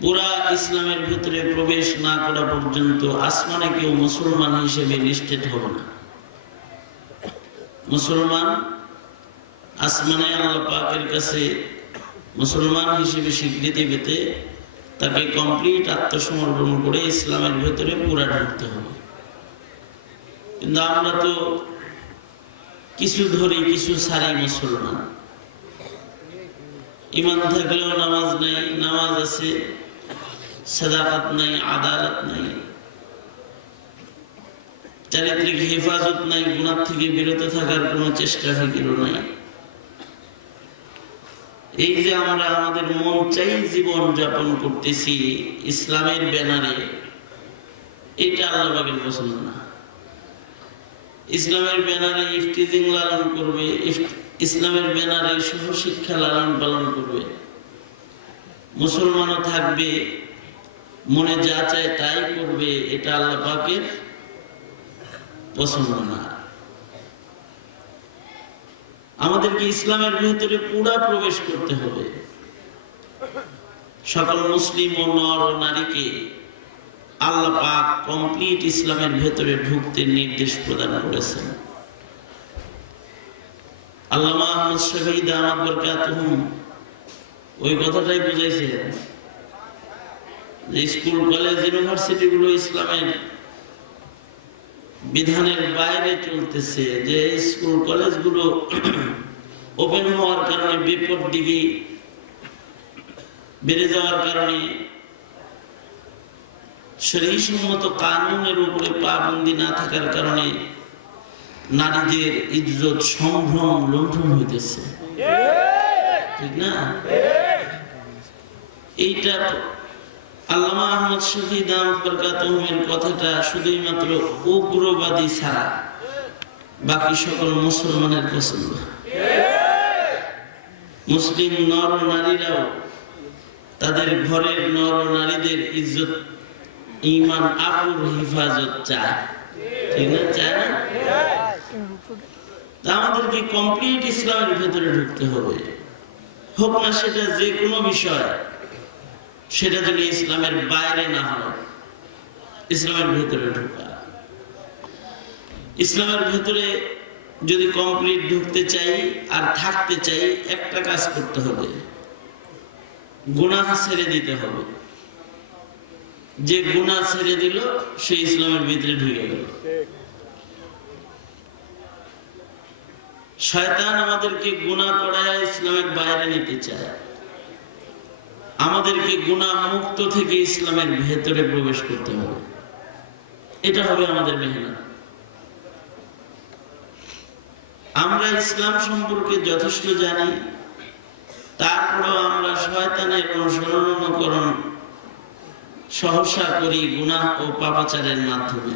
পুরা ইসলামের ভিতরে প্রবেশ না করা পর্যন্ত আসমানে কেউ মুসলমান হিসেবে লিস্টেড হবে না। মুসলমান আসমানে আল্লাহ পাকের কাছে মুসলমান হিসেবে স্বীকৃতি পেতে তাকে কমপ্লিট আত্মসমর্পণ করে ইসলামের ভেতরে পুরা ঢুকতে হবে। কিন্তু আমরা তো কিছু ধরে কিছু সারি মুসলমান, ইমান থাকলেও নামাজ নাই, নামাজ আছে সাদাকাত নাই, আদালত নাই, চারিত্রিক হেফাজত নাই, গুনাহ থেকে বিরত থাকার কোনো চেষ্টা ফিকিরও নাই। এই যে আমরা আমাদের মন চাই জীবন যাপন করতেছি ইসলামের ব্যানারে, এটা আল্লাহ পাকের পছন্দ না। ইসলামের ব্যানারে ইফতিজিং লালন করবে, ইসলামের ব্যানারে সহশিক্ষা লালন পালন করবে, মুসলমানও থাকবে, মনে যা চায় তাই করবে, এটা আল্লাহ পাকের পছন্দ না। আমাদেরকে ইসলামের ভেতরে পুরা প্রবেশ করতে হবে। সকল মুসলিম ও নর ও নারীকে আল্লাহ পাক কমপ্লিট ইসলামের ভেতরে ঢুকতে নির্দেশ প্রদান করেছেন। আল্লামা আহমদ শহীদ দামাত বরকাতুহুম ওই কথাটাই বুঝাইছেন যে স্কুল কলেজ ইউনিভার্সিটি গুলো ইসলামের বিধানের বাইরে চলতেছে, যে স্কুল কলেজগুলো ওপেন হওয়ার কারণে বিপদ দিকে বেড়ে যাওয়ার কারণে শরীয়তসম্মত কানুনের উপরে পাবন্দি না থাকার কারণে নারীদের ইজ্জত সম্ভ্রম লুণ্ঠন হইতেছে, ঠিক না? এইটা আল্লামা আহমদ শফি দামাত বরকাতুহুমের কথাটা শুধুই মাত্র উগ্রবাদী ছাড়া বাকি সকল মুসলমানের পছন্দ। মুসলিম নর নারীরাও তাদের ঘরের নর নারীদের ইজ্জত ঈমান আবরুর হেফাজত চায়, ঠিক না? চায় না? তা আমাদেরকে কমপ্লিট ইসলামের ভেতরে ঢুকতে হবে, হোক না সেটা যে কোনো বিষয়, সেটা যদি ইসলামের বাইরে না হয়। ইসলামের ভেতরে ঢোকা, ইসলামের ভেতরে যদি কমপ্লিট ঢুকতে চাই আর থাকতে চাই, একটা কাজ করতে হবে, গুনাহ ছেড়ে দিতে হবে। যে গুনাহ ছেড়ে দিল সে ইসলামের ভিতরে ঢুকে গেল। শয়তান আমাদেরকে গুনাহ করায় ইসলামের বাইরে নিতে চায়, আমাদেরকে গুনাহ মুক্ত থেকে ইসলামের ভেতরে প্রবেশ করতে হবে। এটা হবে আমাদের মেহনত। আমরা ইসলাম সম্পর্কে যথেষ্ট জানি, তারপরেও আমরা শয়তানের অনুসরণ অনুকরণ সহসা করি গুনাহ ও পাপাচারের মাধ্যমে।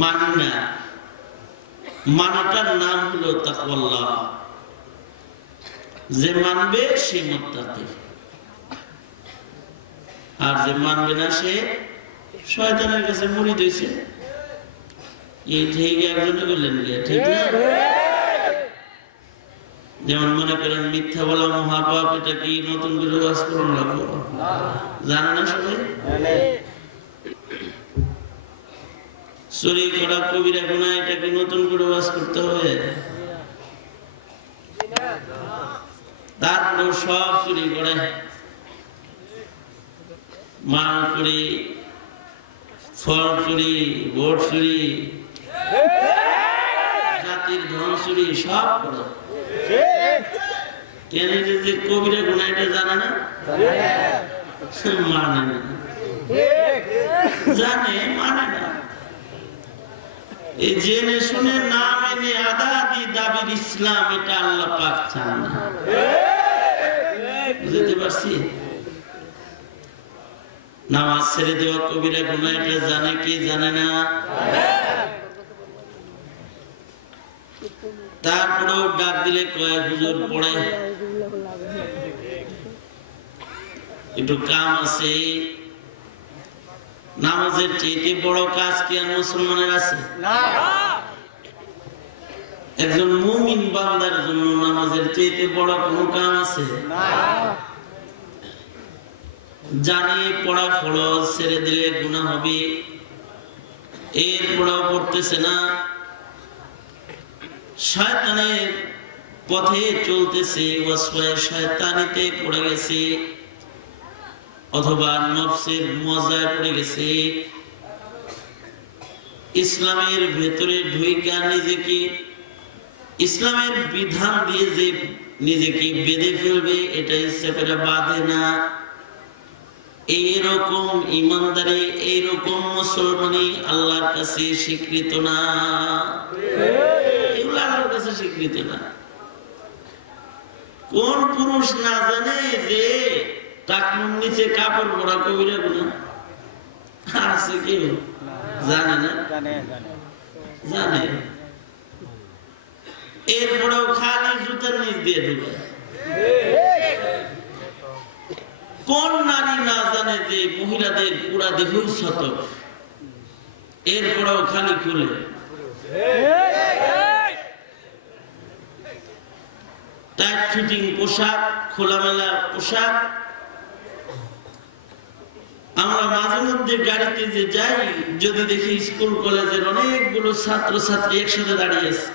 মানি না, মানাটার নাম হলো তাকওয়াল্লাহ। যে মানবে সে মুত্তাকি, আর যে মানবে না সে শয়তানের কাছে মুরিদ হইছে। এই ঠিক একজনে বললেন, ঠিক না? যেমন মনে করেন মিথ্যা বলা মহাপাপ, এটা কি নতুন করে ওয়াজ করুন লাগবো? জানে না সবাই? চুরি করা কবিরা গুনাহ, এটা কি নতুন করে ওয়াজ করতে হবে? তারপর সব চুরি করে, মাল চুরি, ফল চুরি, ভোট চুরি, জাতির ধন চুরি, সব করে। কেন? যে কবিরা গুনাহ এটা জানে না, মানে না, জানে মানে না। এই জেনে শুনে না মেনে আদাদি দাবির ইসলাম, এটা আল্লাহ পাক চান না। বুঝতে পারছি? নামাজ ছেড়ে দেওয়া কবিরা গুনাহ, এটা জানে কি জানে না? তারপরেও ডাক দিলে কয়েক হুজুর পড়ে, একটু কাম আছে। নামাজের চেয়ে বড় কাজ কি আর মুসলমানের আছে? একজন মুমিন বান্দার জন্য নামাজের চেয়ে বড় কোনো কাম আছে? জানে পড়া ফরজ, ছেড়ে দিলে গুনাহ হবে, এর পড়াও পড়তেছে না, শয়তানের পথে চলতেছে, ওয়াসওয়াসে শয়তানিতে পড়ে গেছে, অথবা নফসের মজায় পড়ে গেছে। ইসলামের ভেতরে ঢুইকা নিজেকে ইসলামের বিধান দিয়ে যে নিজেকে বেঁধে ফেলবে, এটা ইচ্ছা করে বাঁধে না। এইরকম ইমানদারি, এইরকম মুসলমানি আল্লাহর কাছে স্বীকৃত না, এগুলো আল্লাহর কাছে স্বীকৃত না। কোন পুরুষ না জানে যে টাকনুর নিচে কাপড় পরা কবিরা গুনাহ? আছে কেউ জানে না? জানে। এরপরেও খালি জুতার নিচ দিয়ে ঢুকে। কোন নারী না জানে যে মহিলাদের পুরা দেহ শত, এরপরেও খালি খুলে। টাইট ফিটিং পোশাক, খোলামেলা পোশাক। আমরা মাঝে মধ্যে গাড়িতে যে যাই, যদি দেখি স্কুল কলেজের অনেকগুলো ছাত্র ছাত্রী একসাথে দাঁড়িয়ে আছে,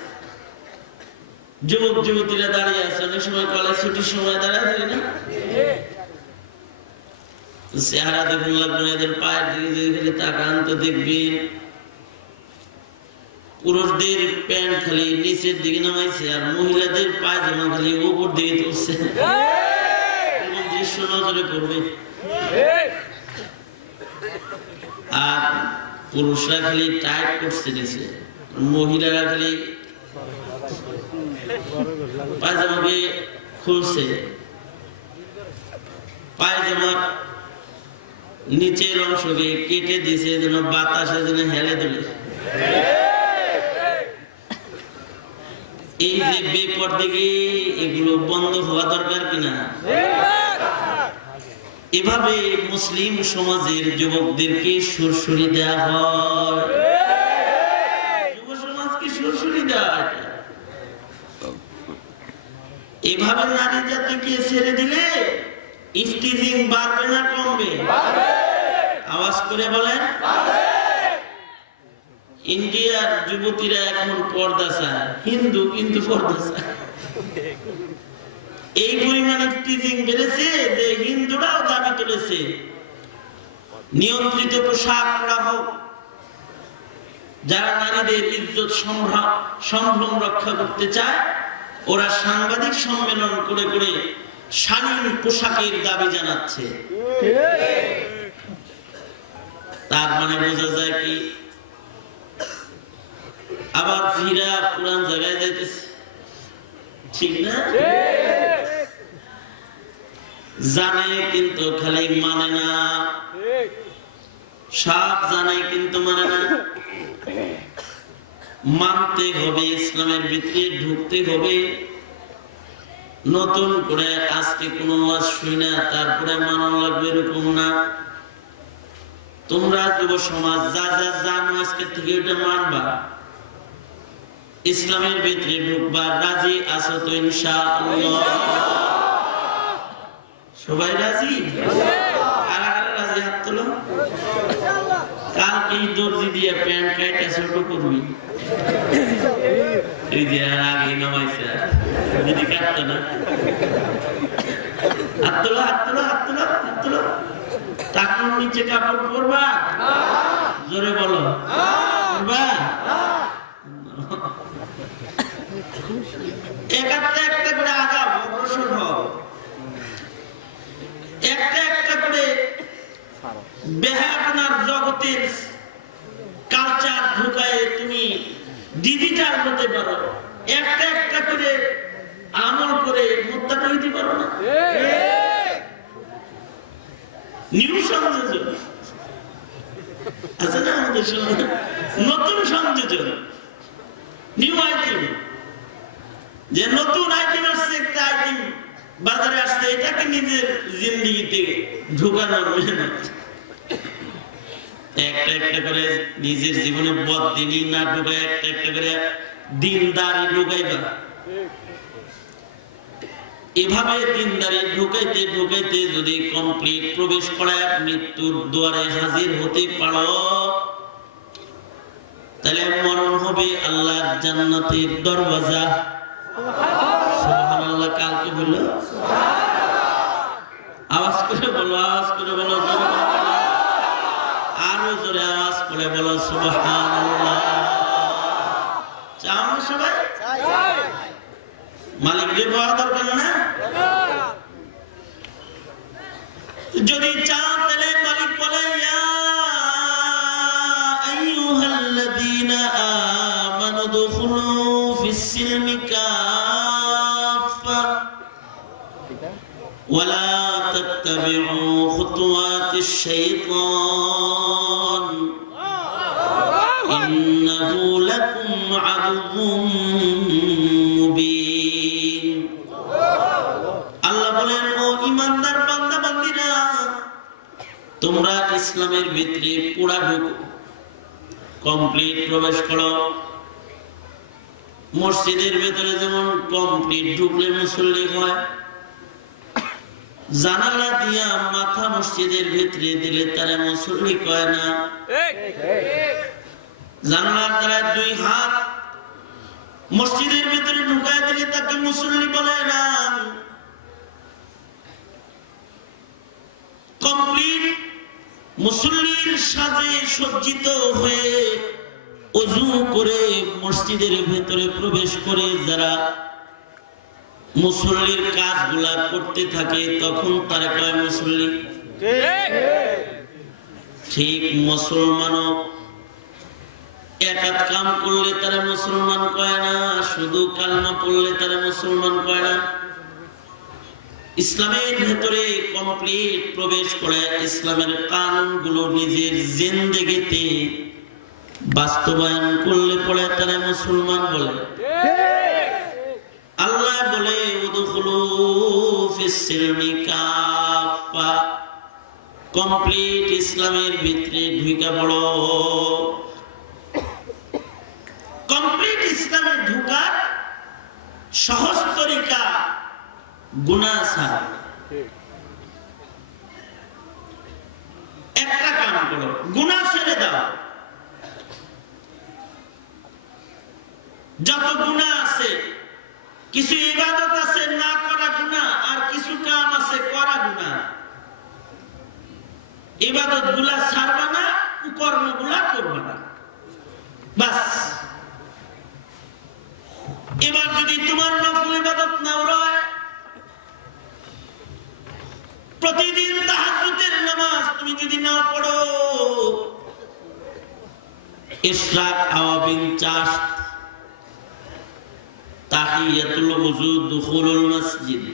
যুবক যুবতীরা দাঁড়িয়ে আছে, অনেক সময় কলেজ ছুটির সময় দাঁড়ায় থাকে না, চেহারা দেখুন লাগবে, এদের পায়ের দিকে যদি তাকান তো দেখবেন পুরুষদের প্যান্ট খালি নিচের দিকে নামাইছে, আর মহিলাদের পায়জামা খালি উপর দিকে তুলছে। দৃশ্য নজরে পড়বে। আর পুরুষরা খালি টাইট করছে নিচে, মহিলারা খালি পায়জামাকে খুলছে। পায়জামার নিচের অংশকে কেটে দিছে যেন বাতাসে যেন হেলে তুলে। এই যে বেপরদিকে, এগুলো বন্ধ হওয়া দরকার কিনা? এভাবে মুসলিম সমাজের যুবকদেরকে সুরসুরি দেওয়া হয়। যুব সমাজকে সুরসুরি দেওয়া, এভাবে নারী জাতিকে ছেড়ে দিলে ইফতিজিং বাড়বে না কমবে? আওয়াজ করে বলেন। ইন্ডিয়ার যুবতীরা এখন পর্দা চায়, হিন্দু কিন্তু পর্দা চায়। এই পরিমাণে ইফতিজিং বেড়েছে যে হিন্দুরাও দাবি তুলেছে নিয়ন্ত্রিত পোশাক পরা হোক। যারা নারীদের ইজ্জত সম্ভ্রম রক্ষা করতে চায়, ওরা সাংবাদিক সম্মেলন করে করে শালীন পোশাকের দাবি জানাচ্ছে। তার মানে বোঝা যায় কি, আবার ফিরা পুরান জায়গায় যাইতেছে, ঠিক না? জানে কিন্তু খালি মানে না, সব জানে কিন্তু মানে না। মানতে হবে, ইসলামের ভিতরে ঢুকতে হবে। নতুন করে আজকে কোনো ওয়াজ শুই না তারপরে মানা লাগবে এরকম না। তোমরা যুব সমাজ যা যা জানো আজকে থেকে ওটা মানবা, ইসলামের ভিতরে ঢুকবা। রাজি আছো তো ইনশাআল্লাহ? সবাই রাজি? কারা কারা রাজি হাত তোলো। কালকে দর্জি দিয়ে প্যান্ট কাইটা ছোট করবি, এই যে আগে নামাইছে যদি কাটতো না। হাত তোলো, হাত তোলো, হাত তোলো, হাত তোলো। টাকুর নিচে কাপড় পরবা? জোরে বলো, পরবা? একটা একটা করে আগাও, অগ্রসর হও। একটা একটা করে বেহায়াপনার জগতের কালচার ঢুকায় তুমি ডিজিটাল হতে পারো। একটা একটা করে আমল করে মুত্তাকি হতে পারো না? নিউ সংযোজন আছে না আমাদের সমাজে, নতুন সংযোজন, নিউ আইটেম। যে নতুন আইটেম আসছে, একটা আইটেম বাজারে আসছে, এটাকে নিজের জিন্দেগিতে ঢুকানোর মেহনত। একটা একটা করে নিজের জীবনে বদদিনী না ঢুকায় একটা একটা করে দিনদারি ঢুকাইবা। এভাবে দিনদারি ঢুকাইতে ঢুকাইতে যদি কমপ্লিট প্রবেশ করায় মৃত্যুর দুয়ারে হাজির হতে পারো, তাহলে মরণ হবে আল্লাহর জান্নাতের দরওয়াজা। সুবহানাল্লাহ। কালকে বললো আওয়াজ করে বলো, আওয়াজ করে বলো, আরো জোরে আওয়াজ করে বলো সুবহানাল্লাহ। চাও না সবাই? মালিককে পাওয়া দরকার না? যদি চাও তাহলে মালিক বলে ইয়া আইয়ুহাল্লাযীনা আমানু দুখুলু ফিস-সিলমি কাফা ওয়া লা তাত্তাবিউ খুতুওয়াতিশ শাইতান ইন্নাহু লাকুম আদুউম মুবিন। আল্লাহ বলেন, ও ঈমানদার বান্দা বান্দীরা, তোমরা ইসলামের ভিতরে পুরা ঢুকো, কমপ্লিট প্রবেশ করো। মসজিদের ভিতরে যেমন কমপ্লিট ঢুকলে মুসল্লি হয়, জানালা দিয়া মাথা মসজিদের ভিতরে দিলে তারা মুসল্লি কয় না। জানালার দ্বারা দুই হাত মসজিদের ভিতরে ঢুকায় দিলে তাকে মুসল্লি বলে না। কমপ্লিট মুসল্লির সাজে সজ্জিত হয়ে ওযু করে মসজিদের ভিতরে প্রবেশ করে যারা মুসল্লির কাজগুলা করতে থাকে, তখন তারা কয় মুসল্লি। ঠিক মুসলমানও এক হাত কাম করলে তারা মুসলমান কয় না, শুধু কালমা পড়লে তারা মুসলমান কয় না। ইসলামের ভেতরে কমপ্লিট প্রবেশ করে ইসলামের কানুনগুলো নিজের জিন্দেগিতে বাস্তবায়ন করলে পরে তারা মুসলমান বলে। আল্লাহ বলে উদখুলু ফিস-সিলমি কাফা, কমপ্লিট ইসলামের ভিতরে ঢুকে পড়ো। কমপ্লিট ইসলামে ঢুকার সহজ তরিকা গুনাহ ছাড়া। একটা কাম করো, গুনাহ ছেড়ে দাও। যত গুনাহ আছে, কিছু ইবাদত আছে না করা গুনাহ, আর কিছু কাম আছে করা গুনাহ। ইবাদত গুলা ছাড়বা না, কর্ম গুলা করবা না, বাস। এবার যদি তোমার নফল ইবাদত নাও রয়, প্রতিদিন তাহাজ্জুদের নামাজ তুমি যদি না পড়ো, ইশরাক, আওয়াবিন, চাশ, তাহিয়াতুল ওযু, দুখুলুল মসজিদ,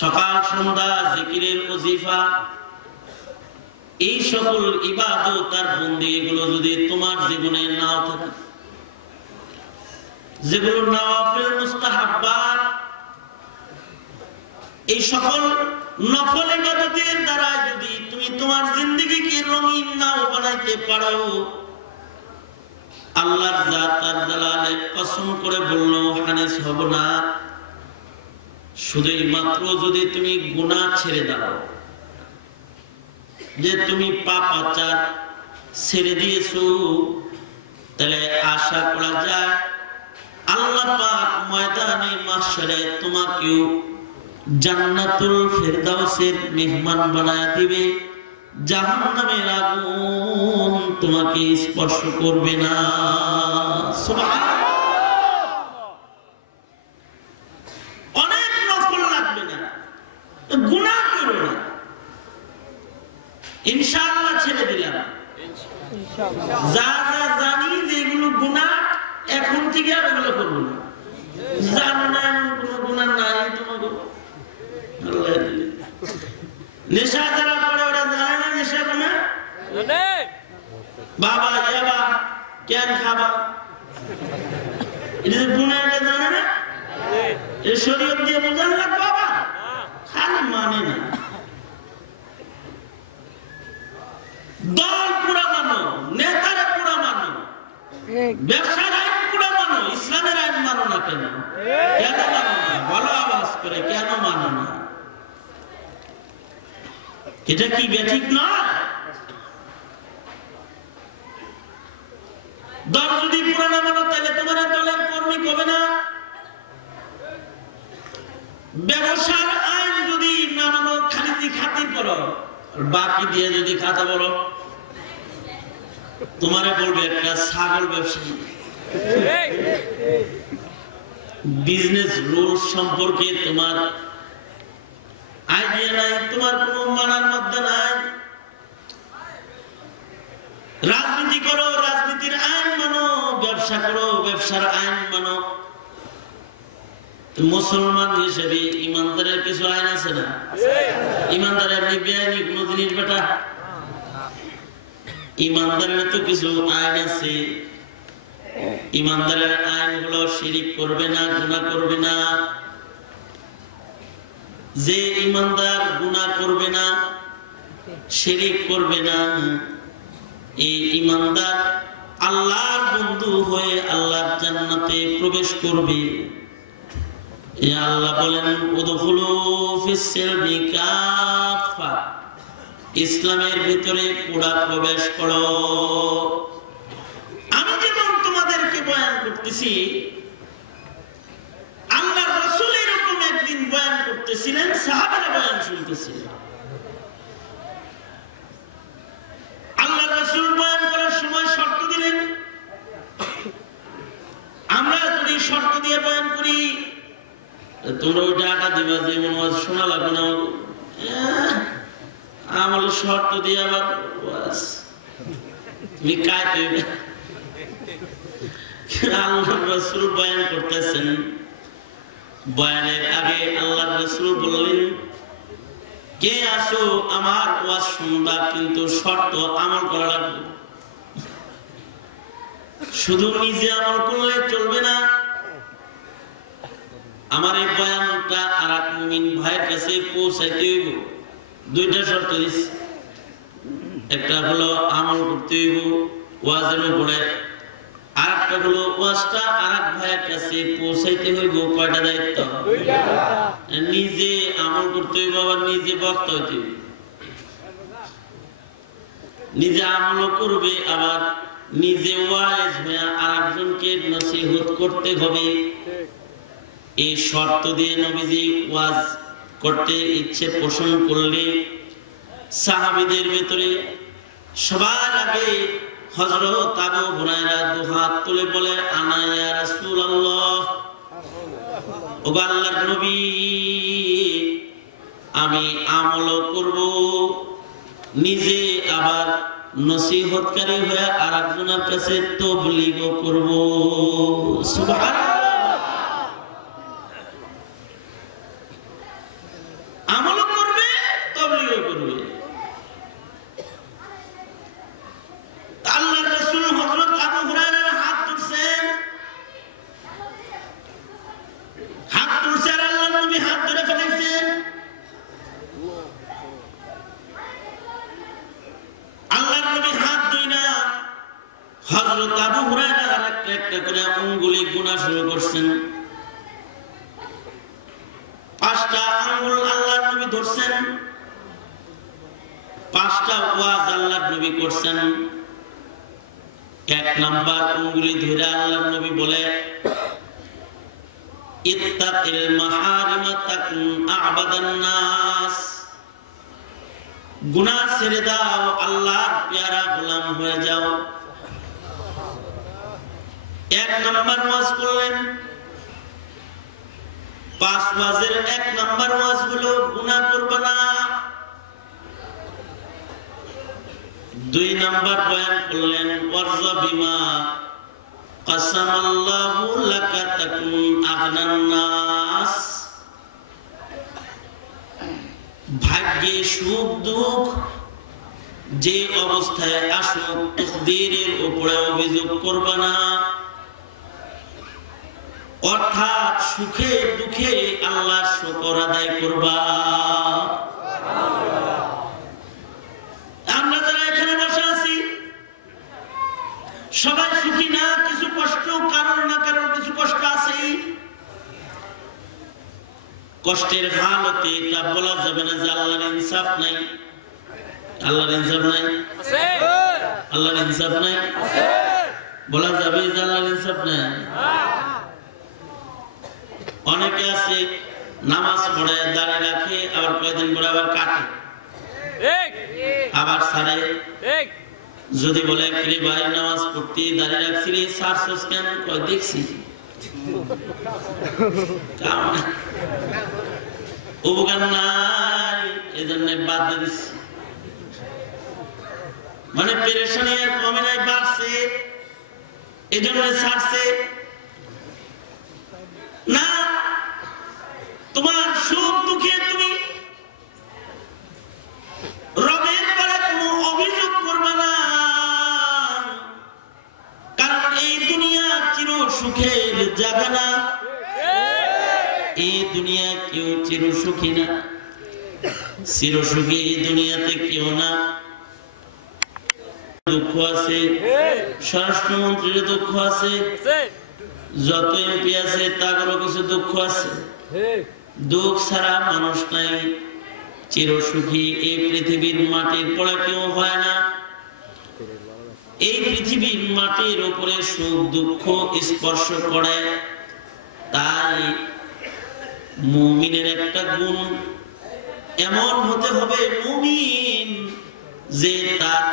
সকাল সন্ধ্যা জিকিরের ওজিফা, এই সকল ইবাদত আর বন্দেগীগুলো যদি তোমার জীবনে নাও থাকে, যেগুলো নওয়াফিল মুস্তাহাব্বাত, এই সকল নফল ইবাদতের দ্বারা যদি তুমি তোমার জিন্দেগিকে রঙিন নাও বানাইতে পারো, আল্লাহর জাত আর জালালে কসম করে বলল হানিস হব না। শুধুই মাত্র যদি তুমি গুনাহ ছেড়ে দাও, যে তুমি পাপাচার ছেড়ে দিয়েছো, তাহলে আশা করা যায় আল্লাহ পাক ময়দানে মাহশরে তোমাকেও জান্নাতুল ফেরদাউসের মেহমান বানায় দিবে। জাহান্নামের আগুন তোমাকে স্পর্শ করবে না। সুবহানাল্লাহ। অনেক নফল লাগবে না, গুনাহ করো না, ইনশাআল্লাহ ছেড়ে দিলাম। যা যা জানি যে এগুলো গুনাহ, এখন থেকে আর এগুলো করবো না। জানো না এমন কোনো গুনাহ নাই তোমাকে, আল্লাহ দিলে। নেশা যারা করে ওরা জানে না নেশা গুনাহ। বাবা ইয়াবা কেন খাবা, এটা গুনাহ, এটা জানে না। এই শরীয়ত দিয়ে বোঝান না বাবা, খালি মানে না। দল পুরা মানো, নেতারা পুরা মানো, ব্যবসার আইন পুরা মানো, ইসলামের আইন মানো না কেন? কেন মানো না? বলো আওয়াজ মানে না। এটা কি ব্যাঠিক নয়? দল যদি পুরানা মানো তাহলে তোমার দলের কর্মী হবে না। ব্যবসার আইন যদি না মানো, খালি খাতি করো, বাকি দিয়ে যদি খাতা বলো, তোমারে বলবে একটা ছাগল ব্যবসায়ী। বিজনেস রুলস সম্পর্কে তোমার আইডিয়া নাই, তোমার কোন মানার মধ্যে নাই। রাজনীতি করো, রাজনীতির আইন মানো, ব্যবসা করো, ব্যবসার আইন মানো। মুসলমান হিসেবে ইমানদারের কিছু আইন আছে না? ইমানদারের বেআইনি কোন জিনিস বেটা? ইমানদারের তো কিছু আইন আছে। ইমানদারের আইন হলো শিরিক করবে না, গুনাহ করবে না। যে ইমানদার গুনাহ করবে না, শিরিক করবে না, এই ইমানদার আল্লাহর বন্ধু হয়ে আল্লাহর জান্নাতে প্রবেশ করবে। আল্লাহ বলেন উদখুলু ফিস সিলমি কাফা, ইসলামের ভিতরে পুরা প্রবেশ করো। আমি যেমন তোমাদেরকে বয়ান করতেছি, আল্লাহর রাসূল এরকম একদিন বয়ান করতেছিলেন, সাহাবারা বয়ান শুনতেছিলেন। আল্লাহর রাসূল বয়ান করার সময় শর্ত দিলেন। আমরা যদি শর্ত দিয়ে বয়ান করি, তোমরা ওইটা আটা দিবা যে মনে হয় শোনা লাগবে না, আমার শর্ত দিয়ে আবার আল্লাহর রাসূল বয়ান করতেছেন। বয়ানের আগে আল্লাহর রাসূল বললেন, কে আসো আমার ওয়াজ শুনবা, কিন্তু শর্ত আমল করা লাগবে। শুধু নিজে আমল করলে চলবে না। আমার এই বয়ানটা আর এক মুমিন ভাইয়ের কাছে পৌঁছাইতে হইব। দুইটা শর্ত দিচ্ছি, একটা হলো আমল করতে হইব ওয়াজের উপরে, আর একটা হলো ওয়াজটা আর এক ভাইয়ের কাছে পৌঁছাইতে হইব। কয়টা দায়িত্ব? নিজে আমল করতে হইব, আবার নিজে বক্তা হইতে হইব। নিজে আমল করবে, আবার নিজে ওয়াজ হয়ে আর একজনকে নসিহত করতে হবে। এই শর্ত দিয়ে নবীজি ওয়াজ করতে ইচ্ছে পোষণ করলে সাহাবীদের ভিতরে সবার আগে হযরত আবু হুরায়রা দুহাত তুলে বলে, আনা ইয়া রাসূলুল্লাহ, ও আল্লাহর নবী, আমি আমল করব, নিজে আবার নসিহতকারী হয়ে আরেকজনের কাছে তাবলীগ করব। সুবহানাল্লাহ। আমল করবে, তাবলীগ করবে। আল্লাহর রাসূল হযরত আবু হুরায়রার হাত ধরছেন, হাত ধরছেন, আল্লাহর নবী হাত ধরে ফেলেছেন। আল্লাহর নবী হাত ধরে না, হযরত আবু হুরায়রা একটা একটা করে আঙ্গুলে গোনা শুরু করছেন। 5টা আঙ্গুল আল্লাহর নবী ধরছেন, 5টা ওয়াজ আল্লাহর নবী করছেন। 1 নাম্বার আঙ্গুলি ধরে আল্লাহর নবী বলে, ইত্তাকিল মাহারিমা তাকুন আ'বাদান নাস, গুনাহ ছেড়ে দাও, আল্লাহর প্যারা গোলাম হয়ে যাও। 1 নাম্বার ওয়াজ করলেন। 5 ওয়াজের 1 নাম্বার ওয়াজ হলো গুনাহ করবে না। 2 নাম্বার বয়ান করলেন, ওয়ারযা বিমা কাসামাল্লাহু লাকা তাকুন আগনান নাস, ভাগ্যে সুখ দুঃখ যে অবস্থায় আসুক তাকদীরের উপরে অভিযোগ করবে না। অর্থাৎ সুখে দুঃখে আল্লাহর শুকর আদায় করবা। আমরা যারা এখানে বসে আছি সবাই সুখী না, কিছু কষ্ট, কারণ না কারণ কিছু কষ্ট আছেই। কষ্টের হালতে এটা বলা যাবে না যে আল্লাহর ইনসাফ নাই। আল্লাহর ইনসাফ নাই, আল্লাহর ইনসাফ নাই, বলা যাবে যে আল্লাহর ইনসাফ নাই। অনেকে আছে নামাজ পড়ে দাঁড়িয়ে রাখে, আবার কয়েকদিন পরে আবার কাটে, আবার ছাড়ে। যদি বলে কি ভাই নামাজ পড়তে দাঁড়িয়ে রাখছিলি, সারছস কেন? কয় দেখছি উপকার নাই, এজন্য বাদ দিয়ে দিচ্ছি। মানে পেরেশানি আর কমে নাই, বাড়ছে, এজন্য ছাড়ছে না। তোমার সুখ দুঃখে তুমি রবের পরে কোনো অভিযোগ করবে না, কারণ এই দুনিয়া চির সুখের যাবে না। এই দুনিয়া কেউ চির সুখী না, চির সুখী এই দুনিয়াতে কেউ না। দুঃখ আছে, স্বরাষ্ট্রমন্ত্রীর দুঃখ আছে, যত এমপি আছে তাদেরও কিছু দুঃখ আছে। দুঃখ ছাড়া মানুষ নাই, চির সুখী এই পৃথিবীর মাটির পড়া কেউ হয় না। এই পৃথিবীর মাটির উপরে সুখ দুঃখ স্পর্শ করে। তাই মুমিনের একটা গুণ এমন হতে হবে, মুমিন যে তার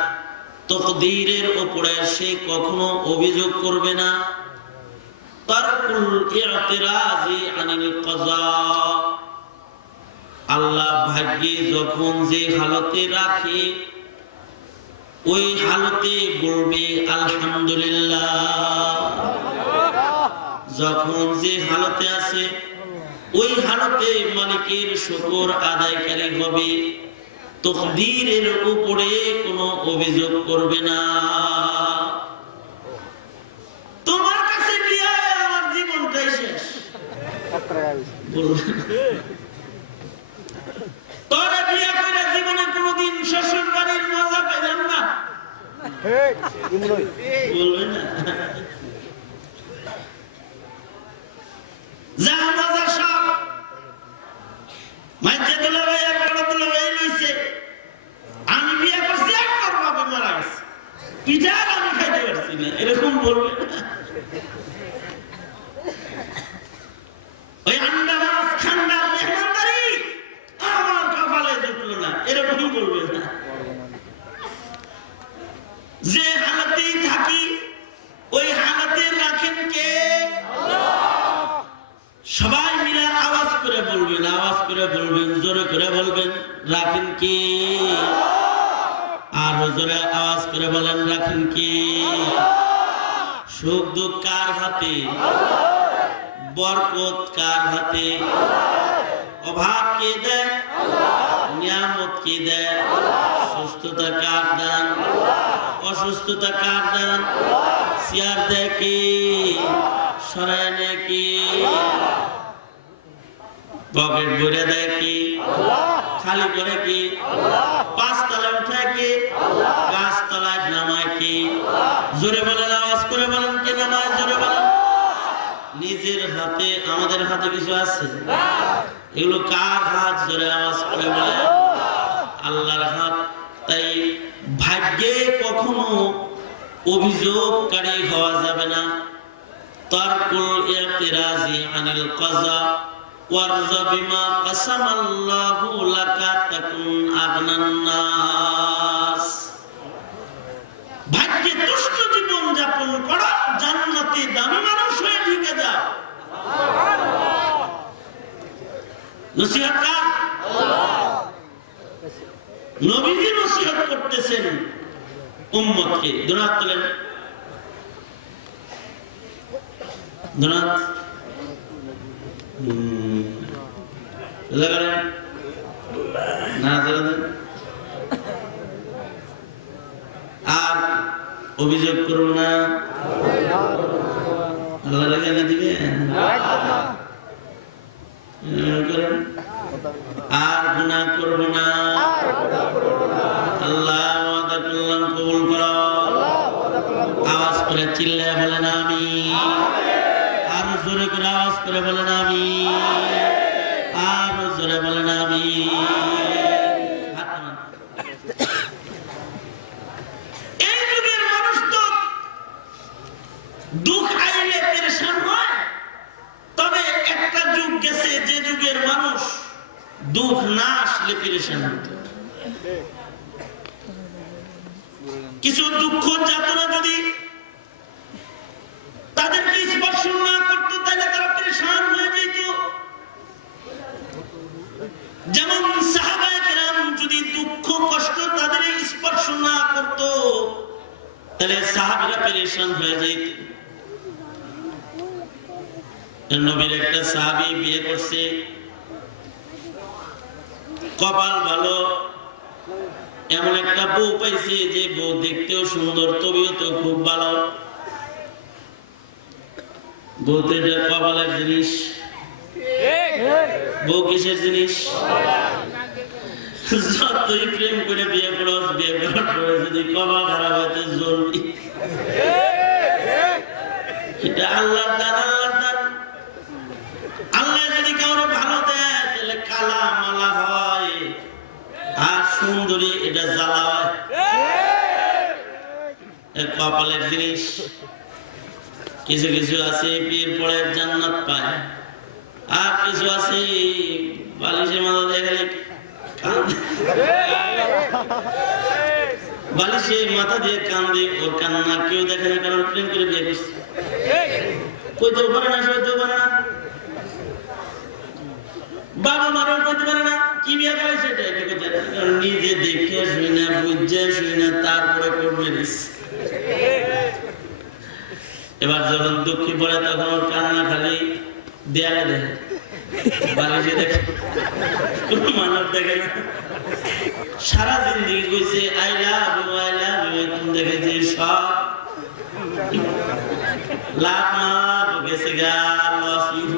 তকদীরের উপরে সে কখনো অভিযোগ করবে না। তারকুল ইতিরাজি আনিল কাযা, আল্লাহ ভাগ্যে যখন যে হালতে রাখে ওই হালতে বলবে আলহামদুলিল্লাহ। যখন যে হালতে আছে ওই হালতে মালিকের শুকর আদায়কারী হবে, তকদীরের উপরে কোনো অভিযোগ করবে না। তোমার কাছে বিয়ে আমার জীবনটাই শেষ, তোরা বিয়ে করে জীবনে কোনোদিন শ্বশুর বাড়ির মজা পেলাম না, বলবে না। যা মজা সব মাঝে দুলা ভাই আর বড় দুলা ভাই লইছে, আমি বিয়ে করছি একবার বাবা মারা গেছে, পিঠার আমি খাইতে পারছি না, এরকম বলবে না। ওই আন্ডা মাছ ঠান্ডার মেহমানদারি আমার কপালে জুটলো না, এরকমই বলবে না। যে হালাতেই থাকি ওই হালাতে রাখেন কে? সবাই মিলে আওয়াজ করে বলবেন, আওয়াজ করে বলবেন, জোরে করে বলবেন, রাখেন কে? আর জোরে আওয়াজ করে বলেন, রাখেন কে? সুখ দুঃখ কার হাতে? বরকত কার হাতে? অভাব কে দেয়? নিয়ামত কে দেয়? সুস্থতা কার দান? অসুস্থতা কার দান? চেয়ার দেয় কে? সরায় নেয় কে? পকেট ভরে দেয় কে? খালি করে কে? পাঁচতলায় উঠায় কে? গাছতলায় নামায় কে? জোরে বলেন, আওয়াজ করে বলেন, কে নামায়? জোরে বলেন। নিজের হাতে, আমাদের হাতে কিছু আছে? এগুলো কার হাত? জোরে আওয়াজ করে বলেন, আল্লাহর হাত। তাই ভাগ্যে কখনো অভিযোগকারী হওয়া যাবে না। তারকুল ইতিরাজি আনিল কাযা ওয়ারযা বিমা কাসামাল্লাহু লাকা তাকুন আগনান নাস। ভাগ্যে তুষ্ট জীবন যাপন করো, জান্নাতে দামি মানুষ হয়ে ঢুকে যাও। নসিহত কার? নবীজি নসিহত করতেছেন উম্মতকে। দুরাত তোলেন, দুরাত লাগালেন না, আর অভিযোগ করো না। আল্লাহ রেখে দিবেন, আর গুনাহ করবো না। আল্লাহ ওয়াদা করলাম, কবুল করো। আওয়াজ করে চিল্লায় বলেন আমিন, আর জোরে করে আওয়াজ করে বলেন আমিন। আর দুঃখ না আসলে পেরেশান হতো। কিছু দুঃখ যাতনা যদি তাদেরকে স্পর্শ না করতো তাহলে তারা পেরেশান হয়ে যেত। যেমন সাহাবায়ে কেরাম যদি দুঃখ কষ্ট তাদের স্পর্শ না করতো তাহলে সাহাবীরা পেরেশান হয়ে যেত। নবীর একটা সাহাবী বিয়ে করছে, কপাল ভালো, এমন একটা বউ পাইছে যে বউ দেখতেও সুন্দর, তবিয়ত খুব ভালো। বউতে কপালের জিনিস, বউ কিসের জিনিস? যতই প্রেম করে বিয়ে করস, বিয়ে করার পরে যদি কপাল খারাপ হয় তো জ্বলবি। এটা আল্লাহর দান, আল্লাহর দান। আল্লাহ যদি কাউরে ভালো দেয় তাহলে কালা মালা হয়, আর সুন্দরী এটা জ্বালা হয়। কপালের জিনিস। কিছু কিছু আছে বিয়ের পরে জান্নাত পায়, আর কিছু আছে বালিশের মাথা দেখলে বালিশে মাথা দিয়ে কান্দে, ওর কান্না কেউ দেখে না, কারণ প্রেম করে বিয়ে করছে। কইতেও পারে না, সইতেও পারে না, বাবা মারাও করতে পারে না, কি বিয়ে করেছে নিজে দেখে শুই না, বুঝে শুই না, তারপরে করবে। এবার যখন দুঃখী পড়ে তখন ওর কান্না খালি দেয়ালে দেখে, বালিশে দেখে, মানুষ দেখে না। সারা জিন্দেগি কইছে I love you, I love you, এখন দেখেছি সব লাভ মাপ গেছে গা, লস ইউ।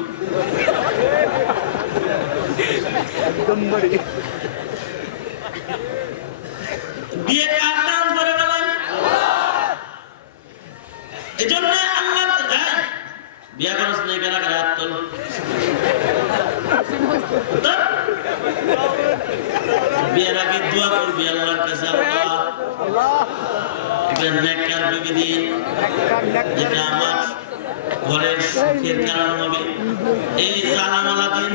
বিয়ে কার দান করে বলেন? এই জন্য আল্লাহ বিয়ে করস নাই কারা কারা হাত তোল। বিয়ের আগে দোয়া করবি আল্লাহর কাছে, আল্লাহ একটা নেককার বিবি দিয়ে, যেটা আমার ঘরের সুখের কারণ হবে। এই জানামালা দিন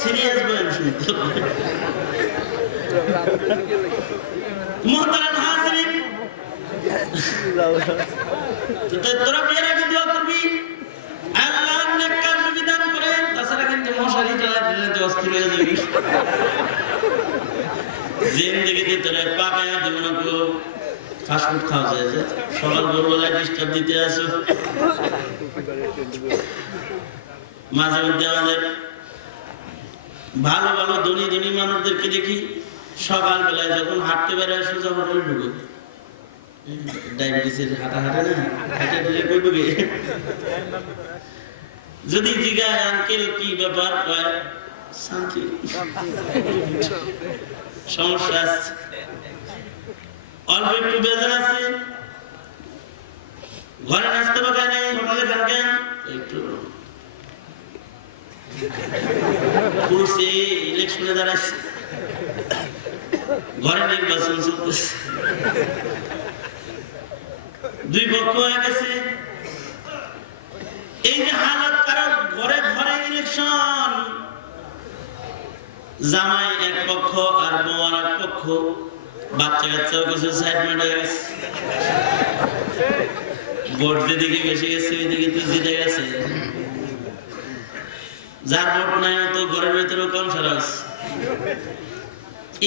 সিরিয়াস বলেন শুনতে। মুহতারাম হাজিরিন, তোরা বিয়ের আগে দোয়া করবি আল্লাহ নেককার বিবি দান করেন, তাছাড়া কিন্তু মশারি টালা দিলে অস্থির হয়ে যাবি। জিন্দেগিতে তোরা পাকায়া দেব না, কেউ ফাস্টফুড খাওয়া যায়, সকাল ভোরবেলায় ডিস্টার্ব দিতে আসো। মাঝে মধ্যে আমাদের ভালো ভালো ধনী ধনী মানুষদেরকে দেখি সকালবেলায় যখন হাঁটতে বেড়ায় সোজা হোটেলে ঢুকে, ডায়াবেটিসের হাঁটা হাঁটা না, হাঁটে ঢুকে কই ঢুকে। যদি জিজ্ঞাসা আঙ্কেল কি ব্যাপার, কয় শান্তি, সমস্যা আছে, অল্প একটু বেজার আছে, ঘরে নাচতে পারে নাই, হোটেলে খান কেন, একটু পুরুষে ইলেকশনে দাঁড়াচ্ছে, ঘরে নির্বাচন চলতেছে, দুই পক্ষ হয়ে গেছে। এই যে হালত, কারণ ঘরে ঘরে ইলেকশন, জামাই এক পক্ষ আর বউ আর এক পক্ষ, বাচ্চা কাচ্চাও কিছু সাইডমেন্ট হয়ে গেছে, ভোট যেদিকে বেশি গেছে ওইদিকে তো জিতে গেছে, যার ভোট নাই তো ঘরের ভিতরেও কম সারা হয়েছে।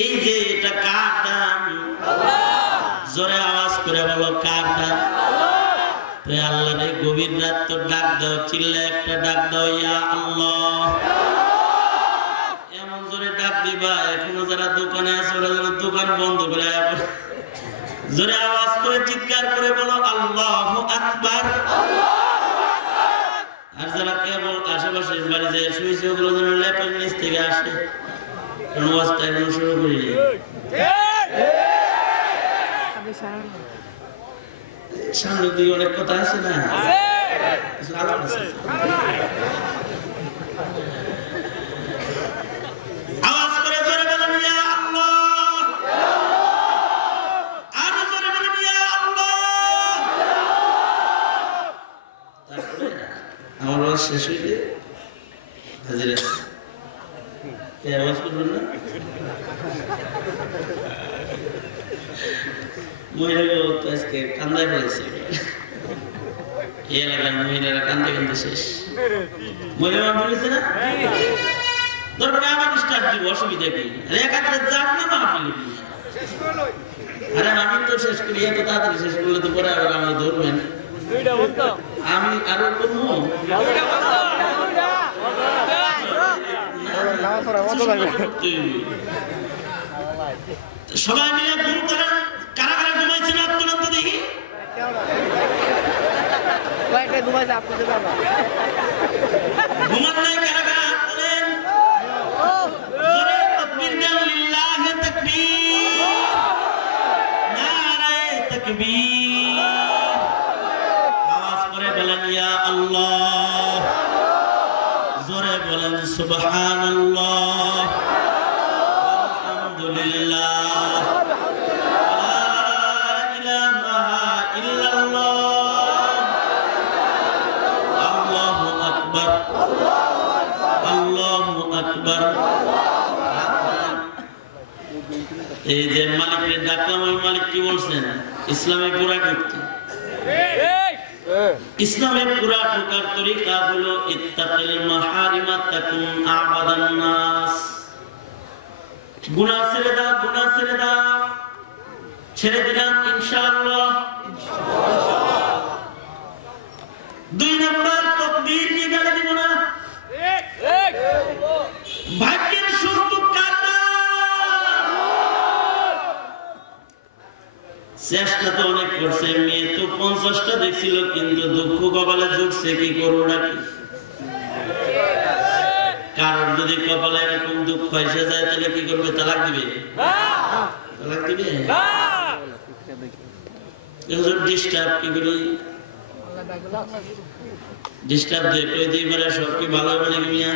এই যে এটা কার দান? জোরে আওয়াজ করে বলো কার দান? আল্লাহ রে, গভীর রাত তো ডাক দাও, চিল্লা একটা ডাক দাও, ইয়া আল্লাহ। এমন জোরে ডাক দিবা এখনো যারা দোকানে আছে ওরা যেন দোকান বন্ধ করে, জোরে আওয়াজ করে চিৎকার করে বলো আল্লাহু আকবার। আর যারা কেবল আশেপাশের বাড়ি যায় শুয়েছে ওগুলো যেন ল্যাপের নিচ থেকে আসে, কারণ ওয়াজটা এখন শুরু করিনি। সামনের দিকে অনেক কথা আছে না, আওয়াজ করে জোরে বলেন ইয়া আল্লাহ, আর জোরে বলেন ইয়া নামাজ শেষ হইলে হাজিরা আওয়াজ করবেন না মহিলাগুলো তো আজকে কান্দায় ফেলেছে এই এলাকার মহিলারা কান্দে কান্দে শেষ মহিলা বলেছে না দরকার আমার স্টার্ট দিব অসুবিধা কি একাত্রে যাক না মাহফিল আরে আমি তো শেষ করি এত তাড়াতাড়ি শেষ করলে তো পরে আবার আমাকে ধরবেন আমি আরো করবো সবাই মিলে ঘুম তারা কারা কারা ঘুমাইছিল আপনার দেখি ঘুমান নাই কারা কারা করেন জোরে তাকবীর দেন লিল্লাহি তাকবীর নারে তাকবীর আওয়াজ করে বলেন ইয়া আল্লাহ জোরে বলেন সুবহানাল্লাহ আলহামদুলিল্লাহ লা ইলাহা ইল্লাল্লাহ আল্লাহু আকবার আল্লাহু আকবার এই যে মালিকের ডাকলাম ওই মালিক কি বলছেন ইসলামে পুরা ঢুকতে ইসলামের পুরা ঢোকার তরিকা হলো ইত্তাকিল মাহারিমা তাকুন আবাদান নাস গুনাহ ছেড়ে দাও গুনাহ ছেড়ে দাও ছেড়ে দিলাম ইনশাআল্লাহ দুই নম্বর তাকবীর কি গালি দিব না ভাগ্যের শুরু কাটা চেষ্টা তো অনেক করছে মেয়ে তো 50টা দেখছিল কিন্তু দুঃখ কপালে জুটছে কি করবো নাকি কারণ যদি কপালে এরকম দুঃখ এসে যায় তাহলে কি করবে তালাক দিবে তালাক দিবে ডিস্টার্ব কি করি ডিস্টার্ব দেয় কই দিয়ে বলে সব কি ভালো হবে নাকি মিয়া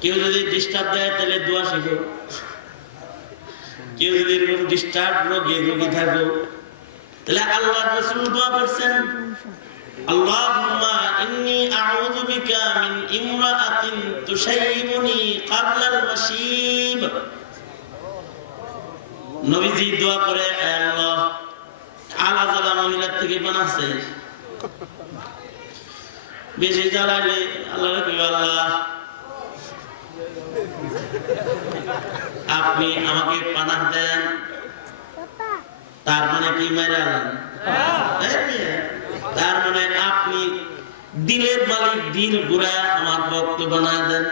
কেউ যদি ডিস্টার্ব দেয় তাহলে দোয়া শিখো কেউ যদি এরকম ডিস্টার্ব রোগী থাকো তাহলে আল্লাহ রাসূল দোয়া করছেন আল্লাহুম্মা ইন্নী আউযু বিকা মিন ইমরাআতিন তুশাইবুনি ক্বাবলা আল-মাশীব নবীজি দোয়া করে আল্লাহ আলা জালা মহিলা থেকে বানাছে বেশি জ্বালালে আল্লাহর কি আল্লাহ আপনি আমাকে পানাহ দেন তার মানে কি মারালেন তার মানে আপনি দিলের মালিক দিল ঘুরা আমার ভক্ত বানায় দেন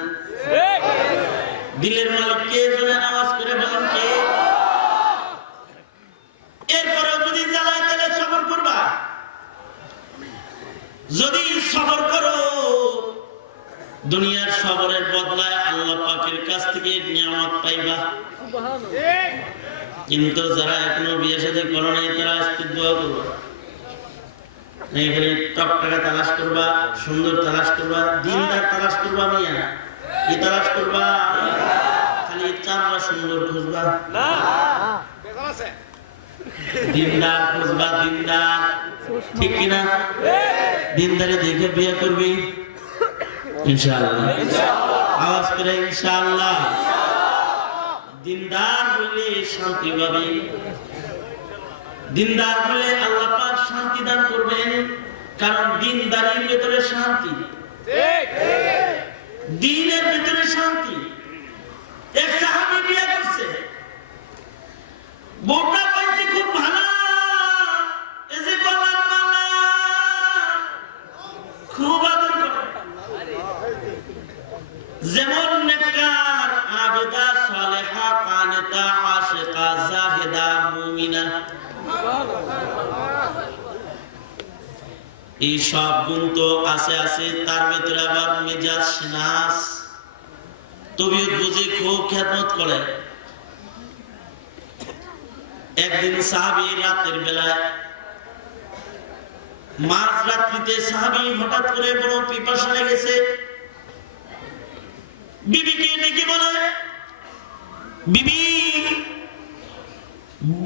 দিলের মালিক কে জন্য আওয়াজ করে বলেন কে এরপরে যদি জ্বালায় তাহলে সবর করবা যদি সবর করো দুনিয়ার সবরের বদলায় আল্লাহ পাকের কাছ থেকে নিয়ামত পাইবা কিন্তু যারা এখনো বিয়ে শাদী করে নাই তারা আজকে দোয়া করবা এখানে টকটাকা তালাশ করবা সুন্দর তালাশ করবা দিনদার তালাশ করবা মিয়া কি তালাশ করবা খালি চামড়া সুন্দর খুঁজবা দিনদার খুঁজবা দিনদার ঠিক কিনা দিনদারে দেখে বিয়ে করবি ইনশাআল্লাহ আওয়াজ করে ইনশাআল্লাহ দিনদার হইলে শান্তি পাবে দিনদার হলে আল্লাহ পাক শান্তি দান করবেন কারণ দিনদারির ভিতরে শান্তি ঠিক দিনের ভিতরে শান্তি এক সাহাবী বিয়ে করছে বউটা পাইছে খুব ভালো এই যে গলার মালা খুব আদর করে যেমন নেককার আবিদা সালেহা কানিতা আশিকা জাহিদা মুমিনা এই সব গুণ তো আছে আছে তার ভিতরে আবার মেজাজ নাস তবিয়ত বুঝে খুব খেদমত করে একদিন সাহাবী রাতের বেলায় মাঝ রাত্রিতে সাহাবী হঠাৎ করে বড় পিপাসা লেগেছে বিবিকে ডেকে বলে বিবি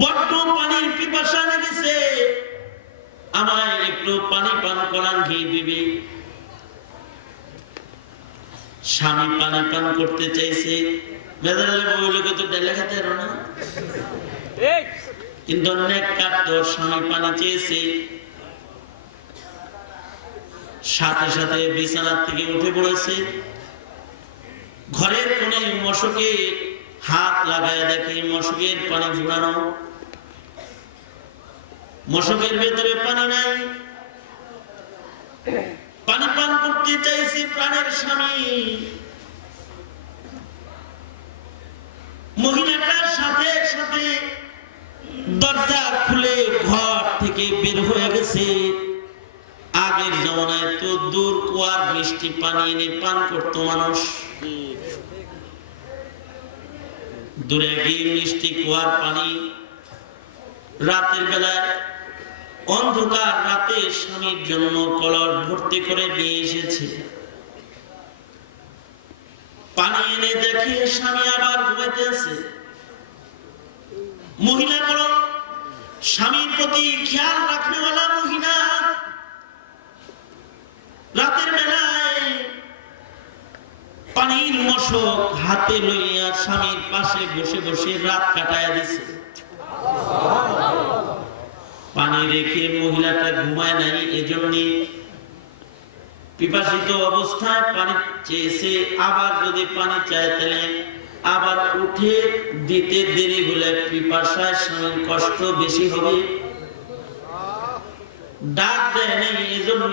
বড্ড পানির পিপাসা লেগেছে আমায় একটু পানি পান করান কি বিবি স্বামী পানি পান করতে চাইছে, বেদালে বউলোকে তো ডেলে খেতে পারো না, কিন্তু অনেক কাটতো স্বামী পানি চেয়েছে, সাথে সাথে বিছানার থেকে উঠে পড়েছে, ঘরের কোণে মশকে হাত লাগায় দেখে মশকের পানি ঝুড়ানো, মশকের ভেতরে পানি নাই, পানি পান করতে চাইছে প্রাণের স্বামী। মহিলাটার সাথে সাথে দরজা খুলে ঘর থেকে বের হয়ে গেছে। আগের জমানায় তো দূর কুয়ার মিষ্টি পানি এনে পান করতো মানুষ, দূরে গিয়ে মিষ্টি কুয়ার পানি রাতের বেলায় অন্ধকার রাতে স্বামীর জন্য কলস ভর্তি করে নিয়ে এসেছে। পানি এনে দেখে স্বামী আবার ঘুমাইতেছে। মহিলা বড় স্বামীর প্রতি খেয়াল রাখনেওয়ালা মহিলা, রাতের বেলায় পানির মশক হাতে লইয়া স্বামীর পাশে বসে বসে রাত কাটায় দিছে। পানি রেখে মহিলাটা ঘুমায় নাই, এজন্য পিপাসিত অবস্থায় পানি চেয়েছে। আবার যদি পানি চায় তাহলে আবার উঠে দিতে দেরি হলে পিপাসায় স্বামীর কষ্ট বেশি হবে, ডাক দেয় নাই। এজন্য